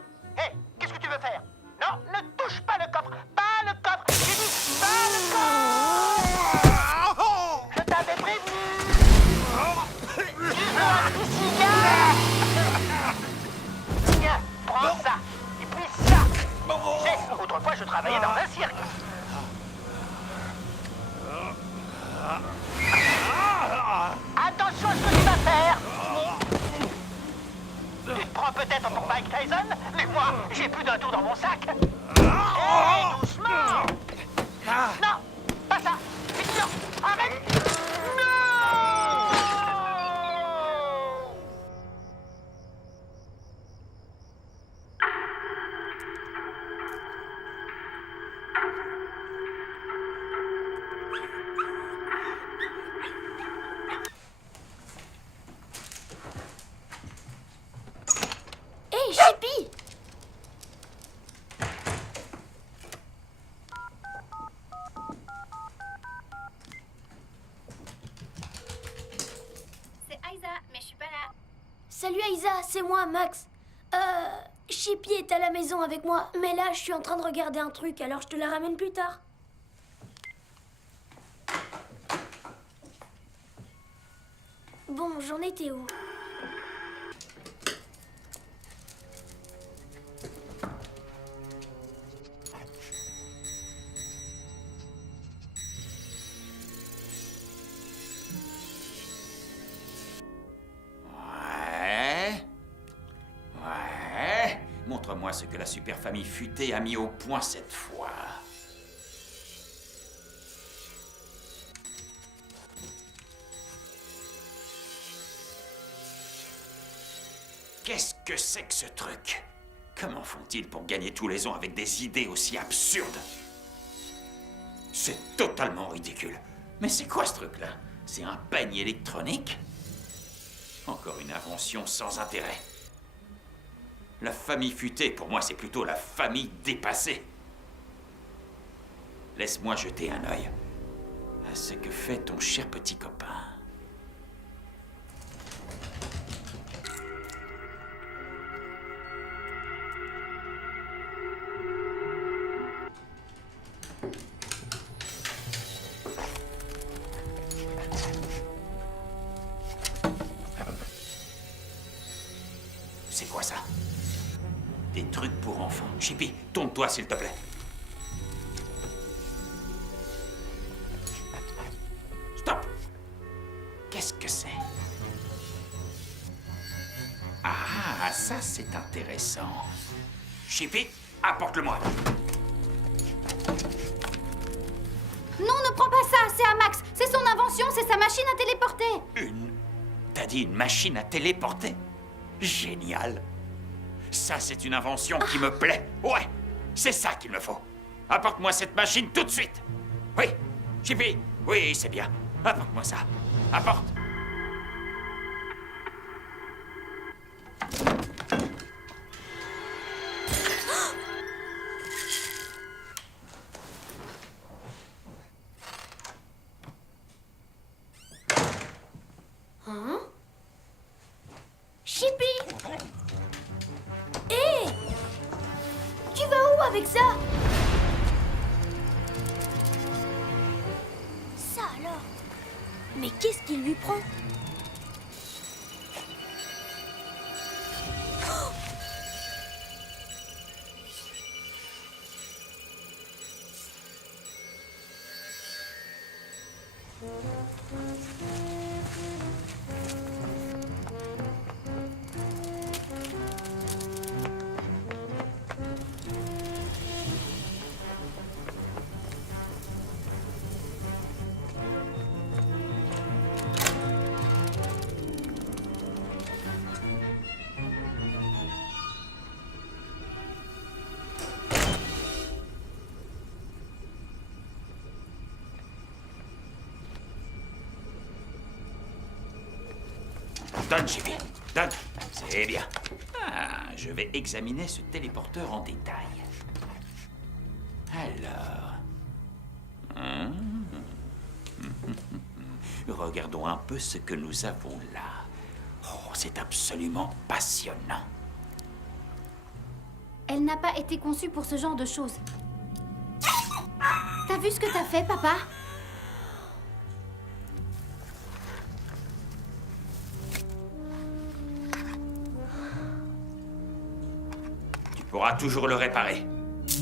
qu'est-ce que tu veux faire? Non, ne touche pas le coffre. Pas le coffre. J'ai dit pas le coffre. Je t'avais prévenu. Tu veux un petit cigare? Tiens, prends ça. Et puis ça. Tu sais, autrefois, je travaillais dans un cirque. Attention à ce que tu vas faire. Tu te prends peut-être pour Mike Tyson, mais moi, j'ai plus d'un tour dans mon sac. Hé, doucement. Non, pas ça. Non, arrête. Non. Hé, Chippy! C'est Aïza, mais je suis pas là. Salut Aïza, c'est moi, Max. Chippy est à la maison avec moi, mais là, je suis en train de regarder un truc, alors je te la ramène plus tard. Bon, j'en étais où? Ouais. Montre-moi ce que la super famille futée a mis au point cette fois. Qu'est-ce que c'est que ce truc? Comment font-ils pour gagner tous les ans avec des idées aussi absurdes? C'est totalement ridicule. Mais c'est quoi ce truc-là? C'est un peigne électronique? Encore une invention sans intérêt. La famille futée, pour moi, c'est plutôt la famille dépassée. Laisse-moi jeter un œil à ce que fait ton cher petit copain. C'est quoi ça? Des trucs truc pour enfants. Chippy, tourne-toi, s'il te plaît. Stop! Qu'est-ce que c'est? Ah, ça, c'est intéressant. Chippy, apporte-le-moi. Non, ne prends pas ça, c'est à Max. C'est son invention, c'est sa machine à téléporter. T'as dit une machine à téléporter? Génial. Ça, c'est une invention qui me plaît. Ouais, c'est ça qu'il me faut. Apporte-moi cette machine tout de suite. Oui, Chippy, oui, c'est bien. Apporte-moi ça. Apporte. Hein? Chippy! Hé! Tu vas où avec ça? Ça alors? Mais qu'est-ce qu'il lui prend? Donne, Chippy, donne. C'est bien. Ah, je vais examiner ce téléporteur en détail. Alors... Regardons un peu ce que nous avons là. Oh, c'est absolument passionnant. Elle n'a pas été conçue pour ce genre de choses. T'as vu ce que t'as fait, papa? Tu pourras toujours le réparer.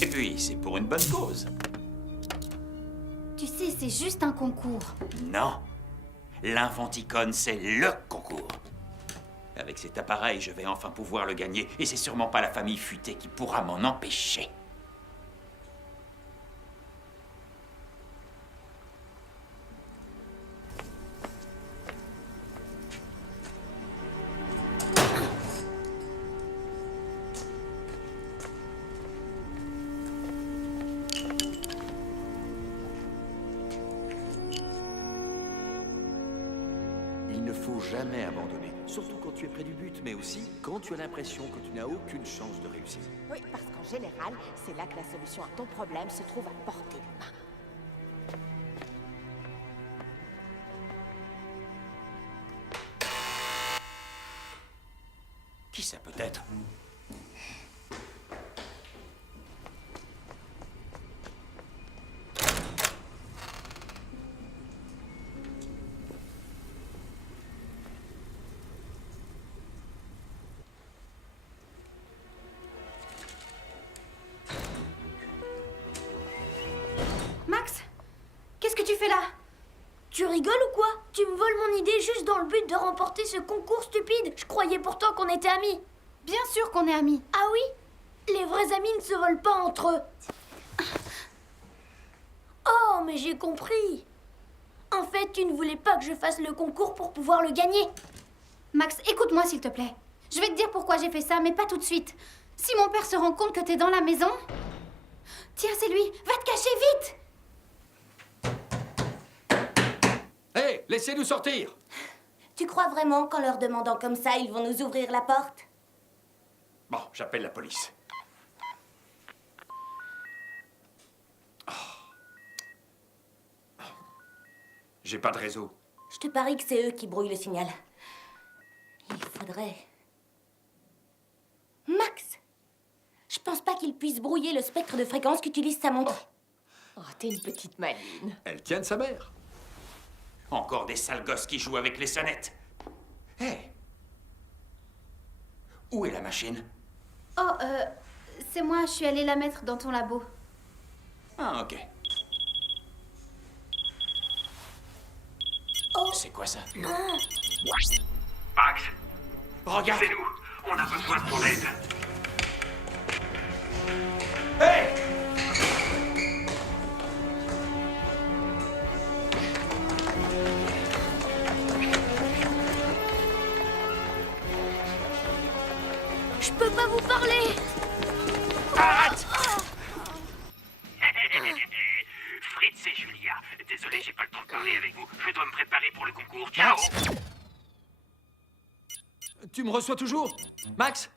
Et puis, c'est pour une bonne cause. Tu sais, c'est juste un concours. Non. L'Infanticon, c'est le concours. Avec cet appareil, je vais enfin pouvoir le gagner. Et c'est sûrement pas la famille futée qui pourra m'en empêcher. Il ne faut jamais abandonner, surtout quand tu es près du but, mais aussi quand tu as l'impression que tu n'as aucune chance de réussir. Oui, parce qu'en général, c'est là que la solution à ton problème se trouve à portée de main. Qui ça peut être? Max, qu'est-ce que tu fais là? Tu rigoles ou quoi? Tu me voles mon idée juste dans le but de remporter ce concours stupide. Je croyais pourtant qu'on était amis. Bien sûr qu'on est amis. Ah oui? Les vrais amis ne se volent pas entre eux. Oh, mais j'ai compris. En fait, tu ne voulais pas que je fasse le concours pour pouvoir le gagner. Max, écoute-moi s'il te plaît. Je vais te dire pourquoi j'ai fait ça, mais pas tout de suite. Si mon père se rend compte que t'es dans la maison... Tiens, c'est lui. Va te cacher vite. Hé, hey, laissez-nous sortir! Tu crois vraiment qu'en leur demandant comme ça, ils vont nous ouvrir la porte? Bon, j'appelle la police. J'ai pas de réseau. Je te parie que c'est eux qui brouillent le signal. Il faudrait... Max! Je pense pas qu'il puisse brouiller le spectre de fréquence qu'utilise sa montre. Oh, t'es une petite maline. Elle tient de sa mère. Encore des sales gosses qui jouent avec les sonnettes. Hé! Où est la machine? Oh, C'est moi, je suis allée la mettre dans ton labo. Ah, ok. C'est quoi ça? Non. Max, Regarde! c'est nous. On a besoin de ton aide. Hey! Je peux pas vous parler. Arrête! Fritz et Julia, désolé, j'ai pas le temps de parler avec vous. Je dois me préparer pour le concours. Ciao. Tu me reçois toujours? Max?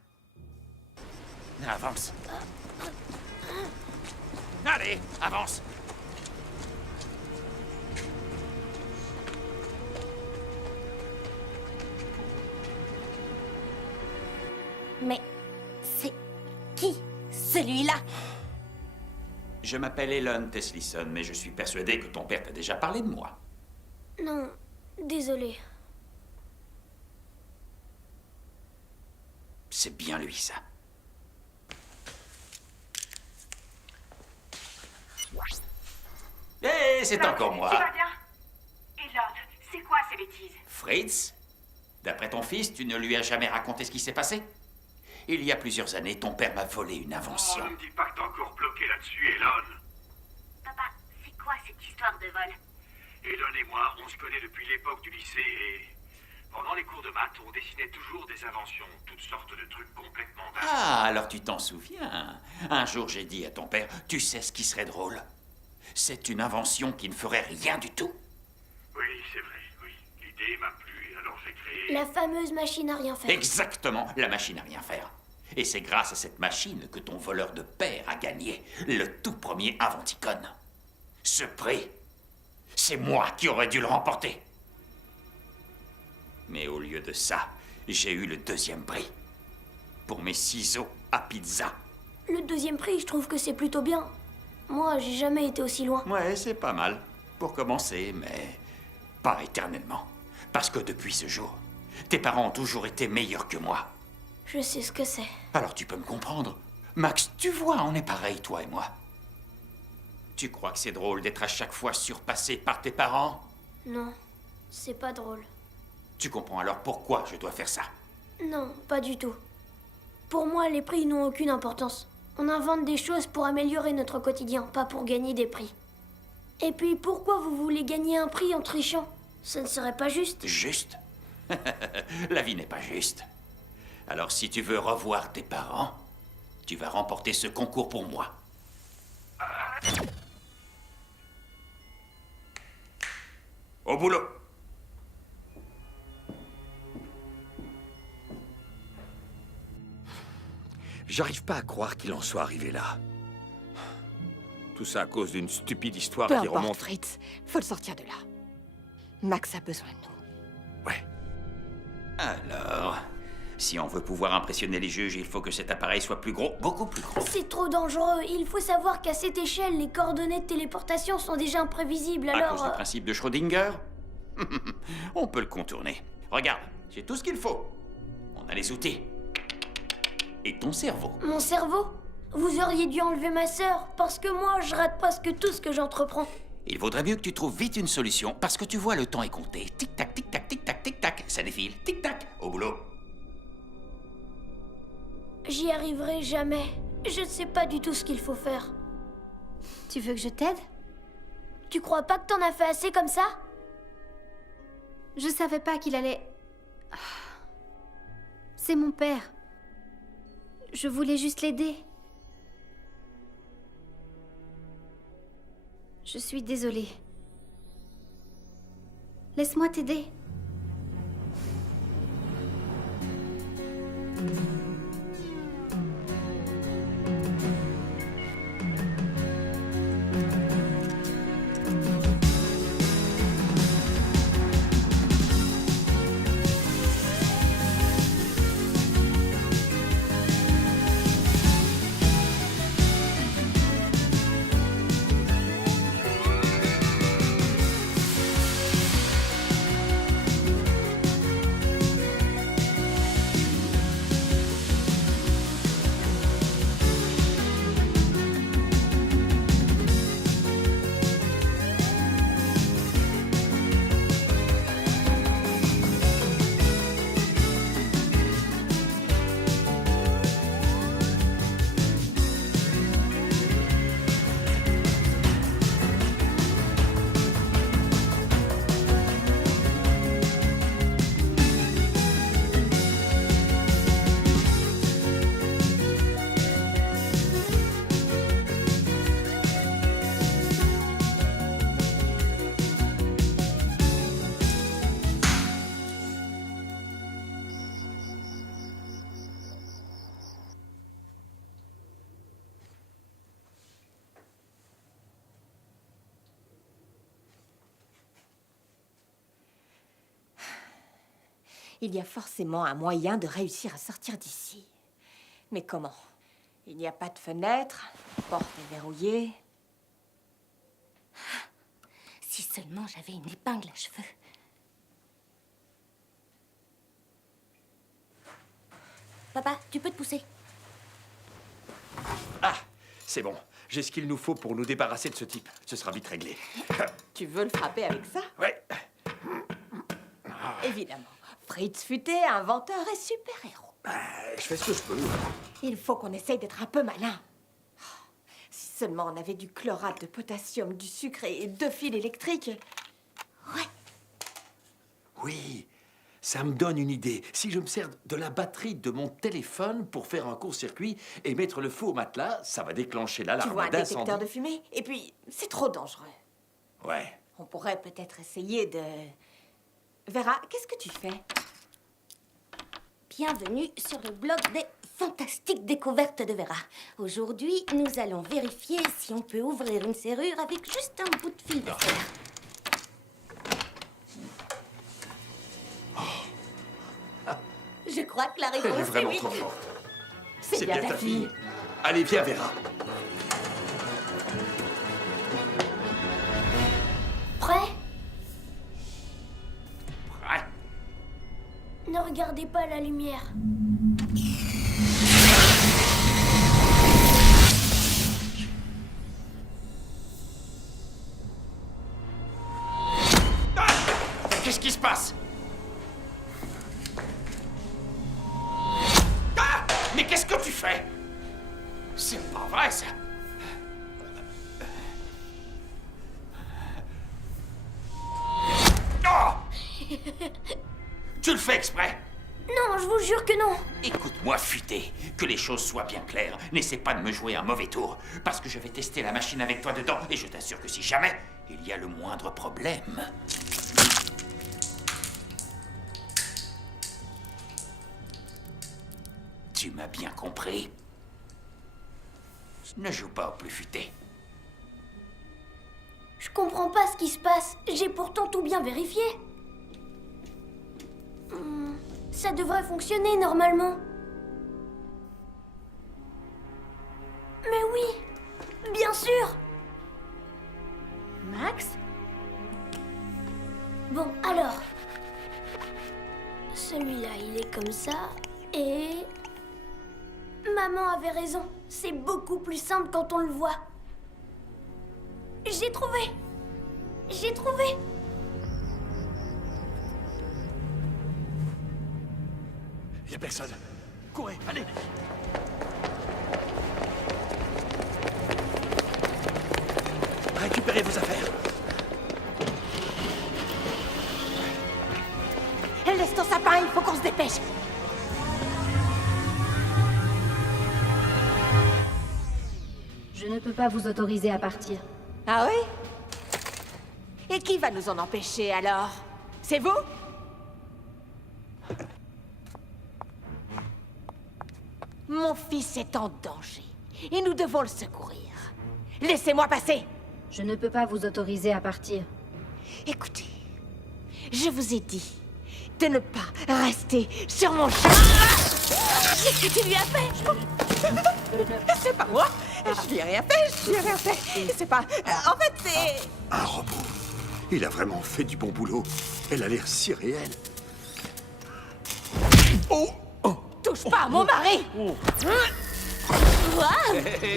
Avance. Allez, avance. Mais c'est qui, celui-là? Je m'appelle Elon Teslison, mais je suis persuadé que ton père t'a déjà parlé de moi. Non, désolé. C'est bien lui, ça. Hé, c'est encore Tu moi. vas bien? Elon, c'est quoi ces bêtises? Fritz, d'après ton fils, tu ne lui as jamais raconté ce qui s'est passé? Il y a plusieurs années, ton père m'a volé une Oh, invention. ne me dis pas que t'es encore bloqué là-dessus, Elon. Papa, c'est quoi cette histoire de vol? Elon et moi, on se connaît depuis l'époque du lycée et... Pendant les cours de maths, on dessinait toujours des inventions, toutes sortes de trucs complètement dingues. Ah, alors tu t'en souviens. Un jour, j'ai dit à ton père, tu sais ce qui serait drôle? C'est une invention qui ne ferait rien du tout. Oui, c'est vrai, oui. L'idée m'a plu, alors j'ai créé... La fameuse machine à rien faire. Exactement, la machine à rien faire. Et c'est grâce à cette machine que ton voleur de père a gagné le tout premier Inventicon. Ce prix, c'est moi qui aurais dû le remporter. Mais au lieu de ça, j'ai eu le deuxième prix. Pour mes ciseaux à pizza. Le deuxième prix, je trouve que c'est plutôt bien. Moi, j'ai jamais été aussi loin. Ouais, c'est pas mal. Pour commencer, mais pas éternellement. Parce que depuis ce jour, tes parents ont toujours été meilleurs que moi. Je sais ce que c'est. Alors tu peux me comprendre. Max, tu vois, on est pareil, toi et moi. Tu crois que c'est drôle d'être à chaque fois surpassé par tes parents? Non, c'est pas drôle. Tu comprends alors pourquoi je dois faire ça? Non, pas du tout. Pour moi, les prix n'ont aucune importance. On invente des choses pour améliorer notre quotidien, pas pour gagner des prix. Et puis, pourquoi vous voulez gagner un prix en trichant? Ce ne serait pas juste. Juste? La vie n'est pas juste. Alors si tu veux revoir tes parents, tu vas remporter ce concours pour moi. Au boulot! J'arrive pas à croire qu'il en soit arrivé là. Tout ça à cause d'une stupide histoire Peu qui importe, remonte... Fritz. Faut le sortir de là. Max a besoin de nous. Ouais. Alors, si on veut pouvoir impressionner les juges, il faut que cet appareil soit plus gros, beaucoup plus gros. C'est trop dangereux. Il faut savoir qu'à cette échelle, les coordonnées de téléportation sont déjà imprévisibles, À alors... cause du principe de Schrödinger? On peut le contourner. Regarde, j'ai tout ce qu'il faut. On a les outils. Et ton cerveau. Mon cerveau? Vous auriez dû enlever ma sœur, parce que moi, je rate presque tout ce que j'entreprends. Il vaudrait mieux que tu trouves vite une solution, parce que tu vois, le temps est compté. Tic-tac, tic-tac, tic-tac, tic-tac. Ça défile. Tic-tac. Au boulot. J'y arriverai jamais. Je ne sais pas du tout ce qu'il faut faire. Tu veux que je t'aide? Tu crois pas que t'en as fait assez comme ça? Je savais pas qu'il allait... C'est mon père. Je voulais juste l'aider. Je suis désolée. Laisse-moi t'aider. Il y a forcément un moyen de réussir à sortir d'ici. Mais comment? Il n'y a pas de fenêtre, la porte est verrouillée. Si seulement j'avais une épingle à cheveux. Papa, tu peux te pousser? Ah, c'est bon. J'ai ce qu'il nous faut pour nous débarrasser de ce type. Ce sera vite réglé. Tu veux le frapper avec ça? Ouais. Évidemment. Fritz Futé, inventeur et super-héros. Je fais ce que je peux. Il faut qu'on essaye d'être un peu malin. Si seulement on avait du chlorate de potassium, du sucre et 2 fils électriques. Ouais. Oui, ça me donne une idée. Si je me sers de la batterie de mon téléphone pour faire un court-circuit et mettre le feu au matelas, ça va déclencher Tu l'alarme vois un d'incendie. détecteur de fumée? Et puis, c'est trop dangereux. Ouais. On pourrait peut-être essayer de... Vera, qu'est-ce que tu fais? Bienvenue sur le blog des fantastiques découvertes de Vera. Aujourd'hui, nous allons vérifier si on peut ouvrir une serrure avec juste un bout de fil de fer. Je crois que la réponse Elle est vraiment oui. trop forte. C'est bien ta fille. Allez, viens, Vera. Prêt? Ouais. Ne regardez pas la lumière. Qu'est-ce qui se passe? Ah! Mais qu'est-ce que tu fais? C'est pas vrai, ça. Oh! Tu le fais exprès? Non, je vous jure que non. Écoute-moi, Futé, que les choses soient bien claires. N'essaie pas de me jouer un mauvais tour, parce que je vais tester la machine avec toi dedans, et je t'assure que si jamais il y a le moindre problème... Tu m'as bien compris? Ne joue pas au plus futé. Je comprends pas ce qui se passe. J'ai pourtant tout bien vérifié. Ça devrait fonctionner normalement. Mais oui, bien sûr. Max? Bon, alors. Celui-là, il est comme ça. Et... Maman avait raison. C'est beaucoup plus simple quand on le voit. J'ai trouvé. J'ai trouvé. Il y a personne. Courez, allez. Récupérez vos affaires. Laisse ton sapin, il faut qu'on se dépêche. Je ne peux pas vous autoriser à partir. Ah oui? Et qui va nous en empêcher alors? C'est vous? Mon fils est en danger et nous devons le secourir. Laissez-moi passer. Je ne peux pas vous autoriser à partir. Écoutez, je vous ai dit de ne pas rester sur mon chemin. Qu'est-ce que tu lui as fait? C'est pas moi. Je lui ai rien fait, je lui ai rien fait. C'est pas... En fait, c'est... Un robot. Il a vraiment fait du bon boulot. Elle a l'air si réelle. Oh! Touche pas à mon mari. Waouh!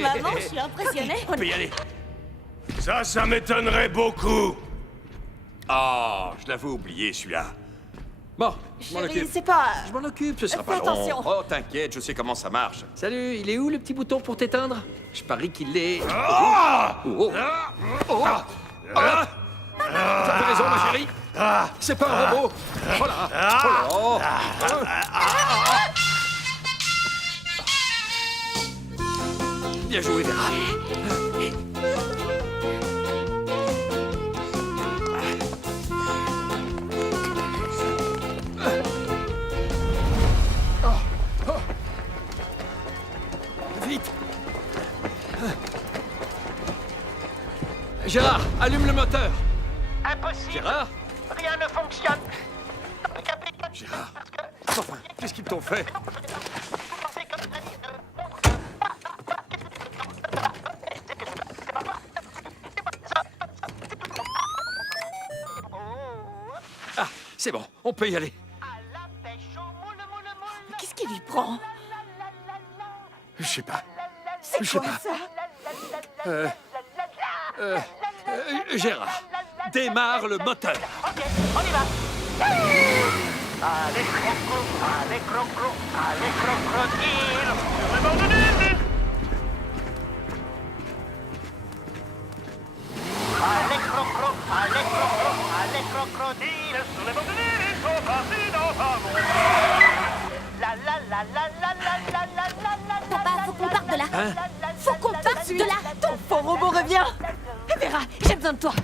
Maman, je suis impressionnée. On peut y aller. Ça m'étonnerait beaucoup. Ah, je l'avais oublié, celui-là. Bon, je m'en Chérie, occupe. c'est pas... Je m'en occupe, ce sera Fais pas long. attention. Oh, t'inquiète, je sais comment ça marche. Salut, il est où le petit bouton pour t'éteindre? Je parie qu'il est... Ah! Oh, oh. Oh. Ah. T'avais raison, ma chérie. C'est pas un robot. Oh là. Oh là. Bien joué, Vera. Vite. Gérard, allume le moteur. Impossible. Gérard. Rien ne fonctionne. Le capitaine... Gérard. Parce que Enfin, qu'est-ce qu'ils t'ont fait? Ah, c'est bon, on peut y aller. Qu'est-ce qui lui prend? Je sais pas. C'est Je sais quoi pas. ça? Gérard, démarre le moteur. Ok, on y va. Allez, crocro, allez, crocro, allez, crocodile, sur le bord de l'île. Allez, crocro, allez, crocro, allez, crocodile, sur le bord de l'île, ils sont partis dans un monde. La la la la la la la la la la. Papa, faut qu'on parte de là. Hein? Faut qu'on parte de là. Ton faux robot revient. Vera, j'ai besoin de toi.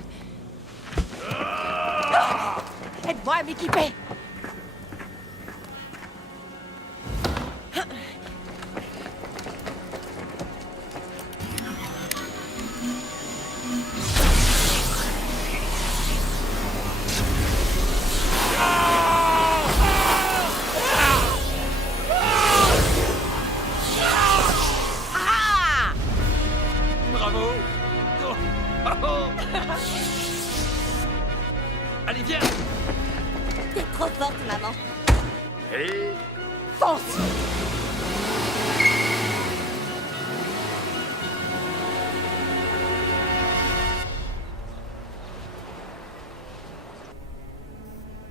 Aide-moi à m'équiper. Bravo. Allez, viens. T'es trop forte, maman. Et... Fonce.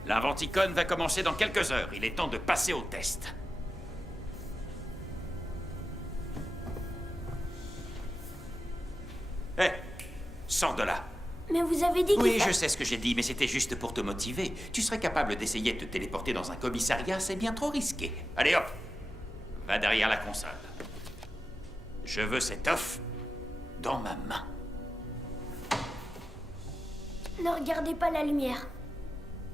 L'inventicon va commencer dans quelques heures. Il est temps de passer au test. Hé, sors de là. Mais vous avez dit Oui, qu'il je sais ce que j'ai dit, mais c'était juste pour te motiver. Tu serais capable d'essayer de te téléporter dans un commissariat, c'est bien trop risqué. Allez hop, va derrière la console. Je veux cet œuf dans ma main. Ne regardez pas la lumière.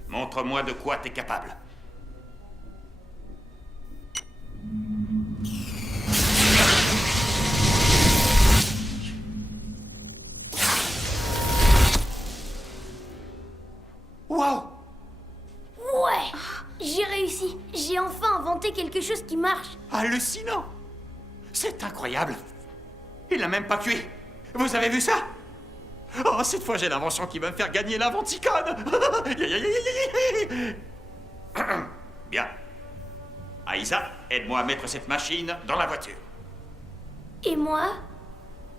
Montre-moi de quoi t'es capable. Waouh! Ouais, j'ai réussi. J'ai enfin inventé quelque chose qui marche. Hallucinant! C'est incroyable! Il n'a même pas cuit! Vous avez vu ça? Oh, cette fois j'ai l'invention qui va me faire gagner l'inventicon! Bien. Aïssa, aide-moi à mettre cette machine dans la voiture. Et moi?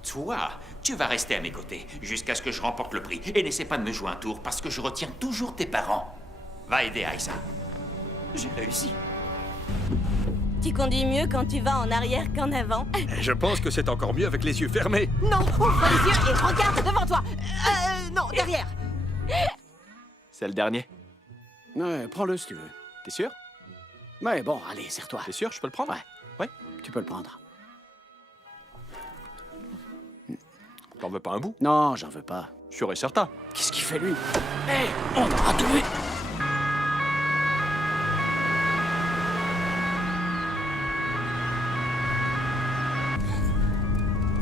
Toi, tu vas rester à mes côtés jusqu'à ce que je remporte le prix. Et n'essaie pas de me jouer un tour parce que je retiens toujours tes parents. Va aider Aïssa. J'ai réussi. Tu conduis mieux quand tu vas en arrière qu'en avant. Je pense que c'est encore mieux avec les yeux fermés. Non, ouvre les yeux et regarde devant toi. Non, derrière. C'est le dernier. Ouais, prends-le si tu veux. T'es sûr? Ouais, bon, allez, serre-toi. T'es sûr, je peux le prendre? Ouais. Ouais. Tu peux le prendre. T'en veux pas un bout? Non, j'en veux pas. Sûr et certain. Qu'est-ce qu'il fait, lui? Hé, on aura trouvé.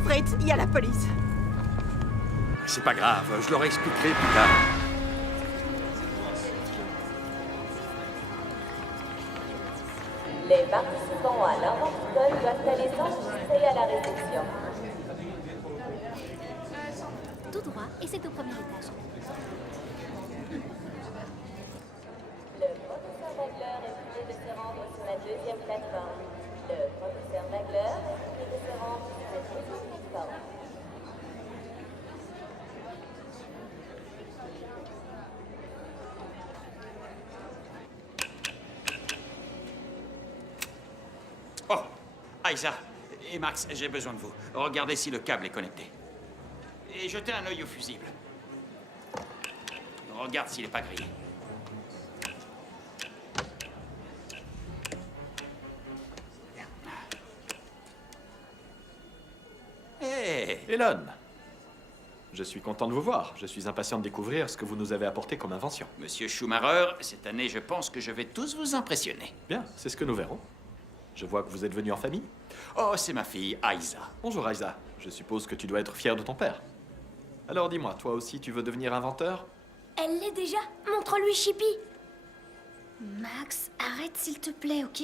Fritz, il y a la police. C'est pas grave, je leur expliquerai plus tard. Les participants à l'inventicon doivent aller s'enregistrer à la réception. Tout droit, et c'est au premier étage. Le professeur Wagler est prié de se rendre sur la deuxième plateforme. Le professeur Wagler est prié de se rendre sur la deuxième plateforme. Oh, Aïssa et Max, j'ai besoin de vous. Regardez si le câble est connecté. Et jetez un œil au fusible. Regarde s'il n'est pas grillé. Hé, Elon, je suis content de vous voir. Je suis impatient de découvrir ce que vous nous avez apporté comme invention. Monsieur Schumacher, cette année, je pense que je vais tous vous impressionner. Bien, c'est ce que nous verrons. Je vois que vous êtes venu en famille. Oh, c'est ma fille, Aïssa. Bonjour Aïssa, je suppose que tu dois être fier de ton père. Alors dis-moi, toi aussi tu veux devenir inventeur? Elle l'est déjà. Montre-lui Chippy. Max, arrête s'il te plaît, ok?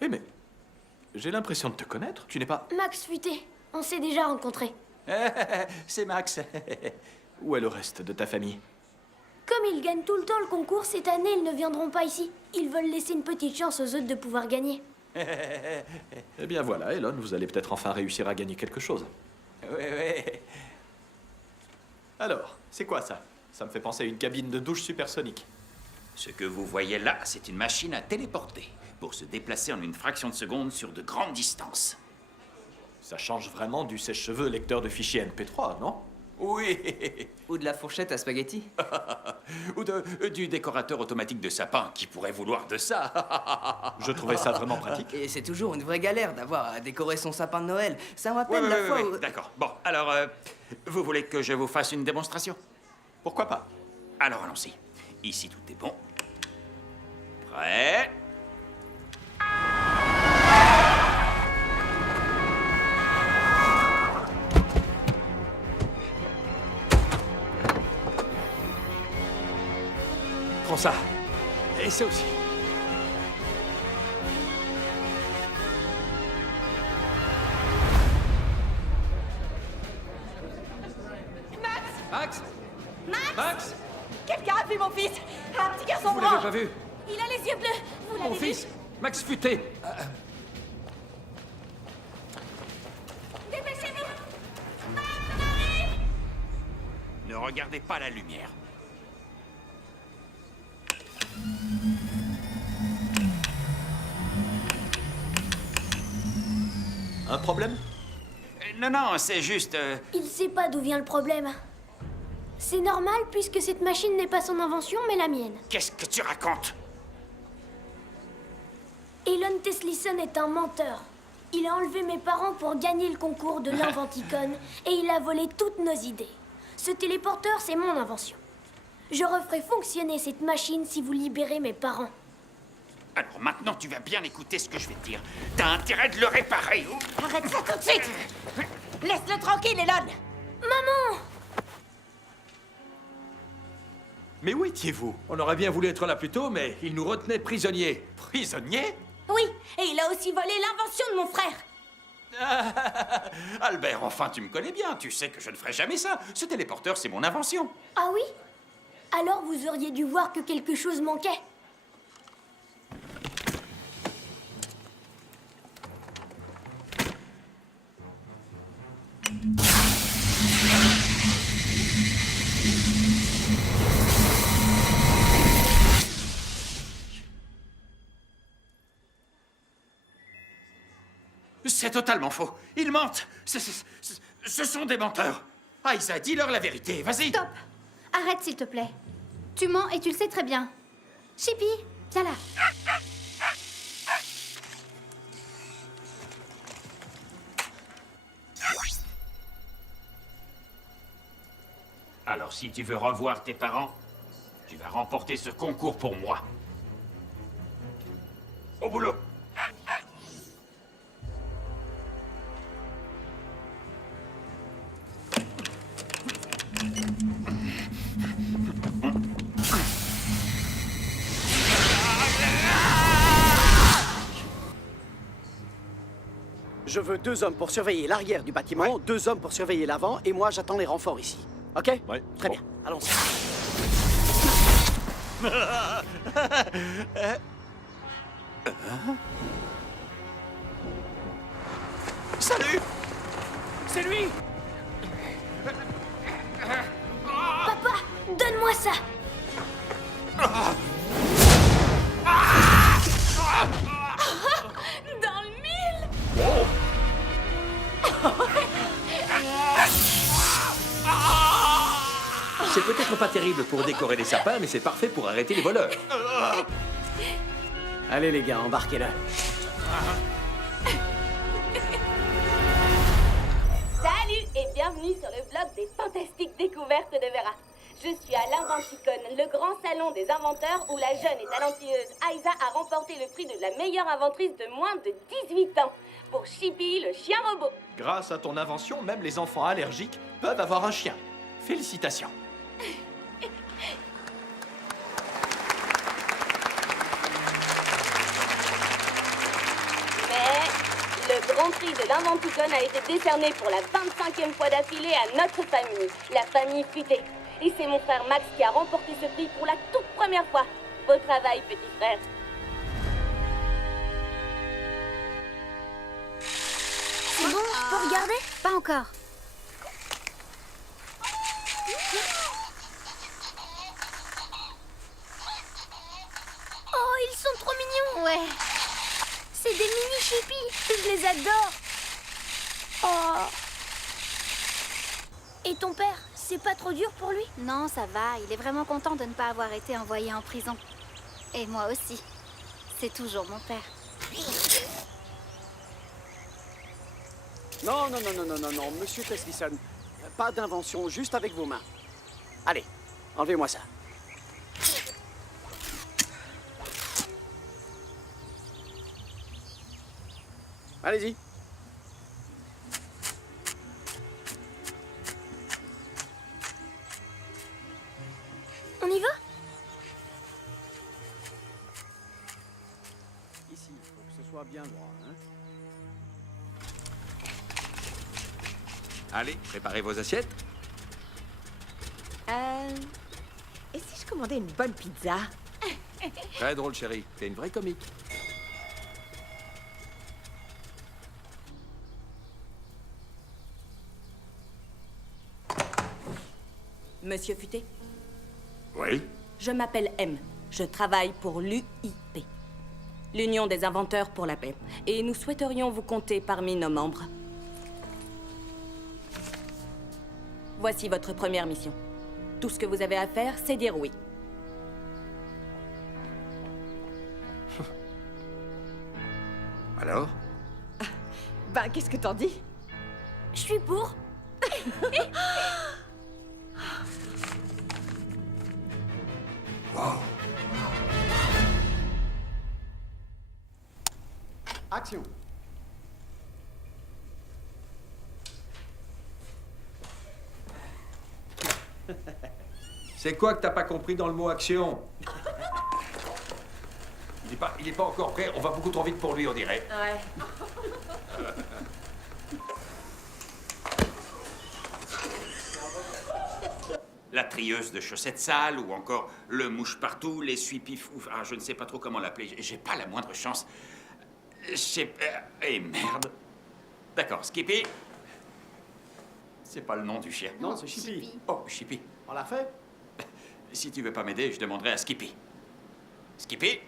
Eh mais, j'ai l'impression de te connaître. Tu n'es pas... Max Futé, on s'est déjà rencontrés. C'est Max. Où est le reste de ta famille? Comme ils gagnent tout le temps le concours, cette année, ils ne viendront pas ici. Ils veulent laisser une petite chance aux autres de pouvoir gagner. Eh bien voilà, Elon, vous allez peut-être enfin réussir à gagner quelque chose. Oui. Alors, c'est quoi ça? Ça me fait penser à une cabine de douche supersonique. Ce que vous voyez là, c'est une machine à téléporter pour se déplacer en une fraction de seconde sur de grandes distances. Ça change vraiment du sèche-cheveux lecteur de fichiers MP3, non? Oui. Ou de la fourchette à spaghetti. Ou du décorateur automatique de sapin qui pourrait vouloir de ça. Je trouvais ça vraiment pratique. Et c'est toujours une vraie galère d'avoir à décorer son sapin de Noël. Ça me rappelle la fois où... D'accord. Bon, alors, vous voulez que je vous fasse une démonstration? Pourquoi pas? Alors, allons-y. Ici, tout est bon. Prêt? Prends ça. Et ça aussi. Max! Max! Quelqu'un a vu mon fils? Un petit garçon Vous l'avez blanc. pas vu? Il a les yeux bleus, vous Mon l'avez vu? fils! Max Futé! Dépêchez-vous! Ne regardez pas la lumière. Un problème? Non, c'est juste... Il sait pas d'où vient le problème. C'est normal puisque cette machine n'est pas son invention mais la mienne. Qu'est-ce que tu racontes? Elon Teslisson est un menteur. Il a enlevé mes parents pour gagner le concours de l'Inventicon et il a volé toutes nos idées. Ce téléporteur, c'est mon invention. Je referai fonctionner cette machine si vous libérez mes parents. Alors maintenant, tu vas bien écouter ce que je vais te dire. T'as intérêt de le réparer. Arrête ça tout de suite. Laisse-le tranquille, Elon. Maman! Mais où étiez-vous? On aurait bien voulu être là plus tôt, mais il nous retenait prisonniers. Prisonnier? Oui, et il a aussi volé l'invention de mon frère. Albert, enfin, tu me connais bien. Tu sais que je ne ferai jamais ça. Ce téléporteur, c'est mon invention. Ah oui? Alors vous auriez dû voir que quelque chose manquait. C'est totalement faux. Ils mentent. Ce sont des menteurs. Aïssa, dis-leur la vérité. Vas-y. Stop! Arrête s'il te plaît. Tu mens et tu le sais très bien. Chippy, viens là. Alors, si tu veux revoir tes parents, tu vas remporter ce concours pour moi. Au boulot. Je veux 2 hommes pour surveiller l'arrière du bâtiment, 2 hommes pour surveiller l'avant, et moi j'attends les renforts ici. Ok? Oui. Très bien, allons-y. Salut! C'est lui! Papa, donne-moi ça. Dans le mille. C'est peut-être pas terrible pour décorer les sapins, mais c'est parfait pour arrêter les voleurs. Allez les gars, embarquez-le. Salut et bienvenue sur le blog des fantastiques découvertes de Vera. Je suis à l'Inventicon, le grand salon des inventeurs où la jeune et talentueuse Aïssa a remporté le prix de la meilleure inventrice de moins de 18 ans pour Chippy, le chien robot. Grâce à ton invention, même les enfants allergiques peuvent avoir un chien. Félicitations. prix de l'Inventicon a été décerné pour la 25e fois d'affilée à notre famille, la famille Futé. Et c'est mon frère Max qui a remporté ce prix pour la toute première fois. Beau travail, petit frère. C'est bon, je peux regarder? Pas encore. Oh, ils sont trop mignons! Ouais. C'est des mini chippies, je les adore! Oh! Et ton père, c'est pas trop dur pour lui? Non, ça va. Il est vraiment content de ne pas avoir été envoyé en prison. Et moi aussi. C'est toujours mon père. Non, non, non, non, non, non, non, monsieur Teslison. Pas d'invention, juste avec vos mains. Allez, enlevez-moi ça. Allez-y. On y va? Ici, il faut que ce soit bien droit, hein. Allez, préparez vos assiettes. Et si je commandais une bonne pizza? Très drôle, chérie. T'es une vraie comique. Monsieur Futé? Oui? Je m'appelle M. Je travaille pour l'UIP. L'Union des inventeurs pour la paix. Et nous souhaiterions vous compter parmi nos membres. Voici votre première mission. Tout ce que vous avez à faire, c'est dire oui. Alors? Ben, qu'est-ce que t'en dis? Je suis pour. Wow. Action. C'est quoi que t'as pas compris dans le mot action? Il est pas encore prêt, on va beaucoup trop vite pour lui, on dirait. Ouais. La trieuse de chaussettes sales ou encore le mouche-partout, l'essuie-pif... Ah, je ne sais pas trop comment l'appeler. J'ai pas la moindre chance. Eh merde. D'accord, Skippy. C'est pas le nom du chien. Non, c'est Chippy. Oh, Chippy. On l'a fait? Si tu veux pas m'aider, je demanderai à Skippy. Skippy?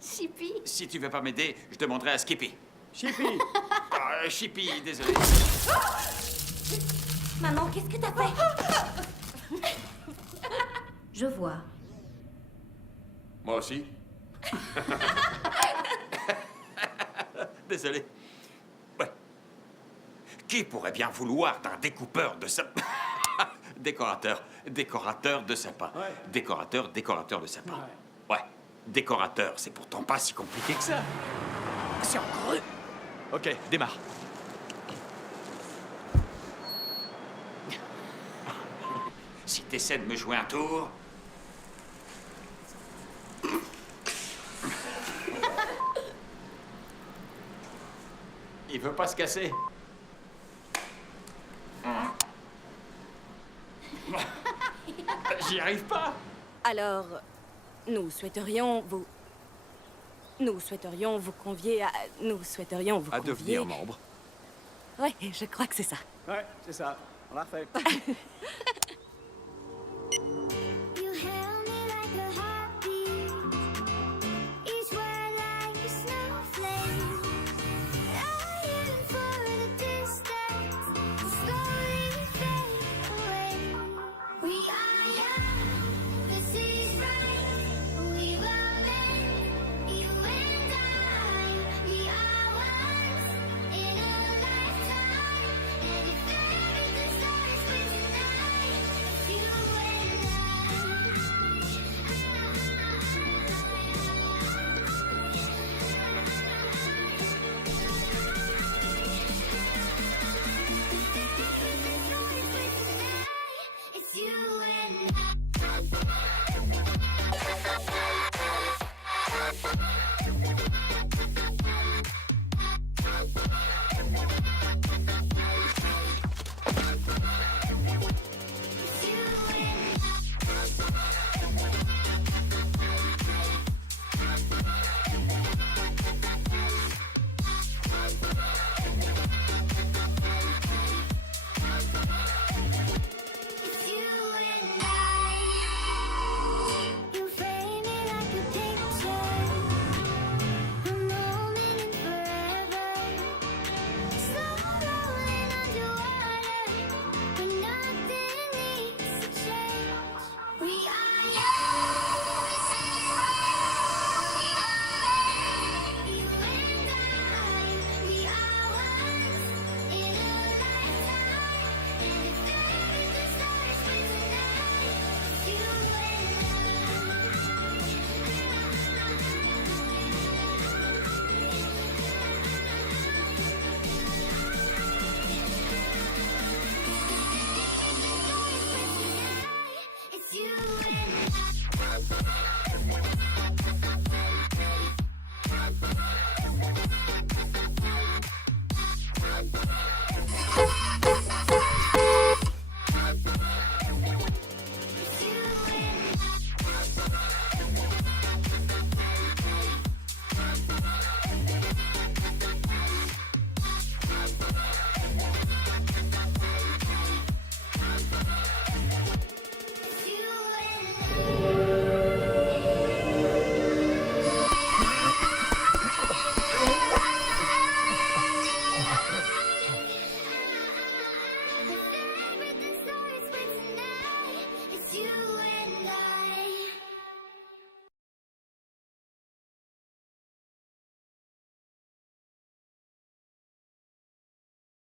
Chippy. Si tu veux pas m'aider, je demanderai à Skippy. Chippy. Chippy, désolé. Maman, qu'est-ce que t'as fait? Je vois. Moi aussi. Désolé. Ouais. Qui pourrait bien vouloir d'un découpeur de sapin? Décorateur de sapin. Ouais. Décorateur de sapin. Ouais. Décorateur, c'est pourtant pas si compliqué que ça. C'est encore eux. Ok, démarre. Si t'essaies de me jouer un tour... Il veut pas se casser. J'y arrive pas. Alors, nous souhaiterions vous convier à... Nous souhaiterions vous À convier... devenir membre. Ouais, je crois que c'est ça. Ouais, c'est ça. On l'a fait. You held me like a heartbeat, each word like a snowflake, lying for the distance, slowly fade away. We are young, the sea's bright, we were meant, you and I. We are once in a lifetime, and if everything starts with tonight.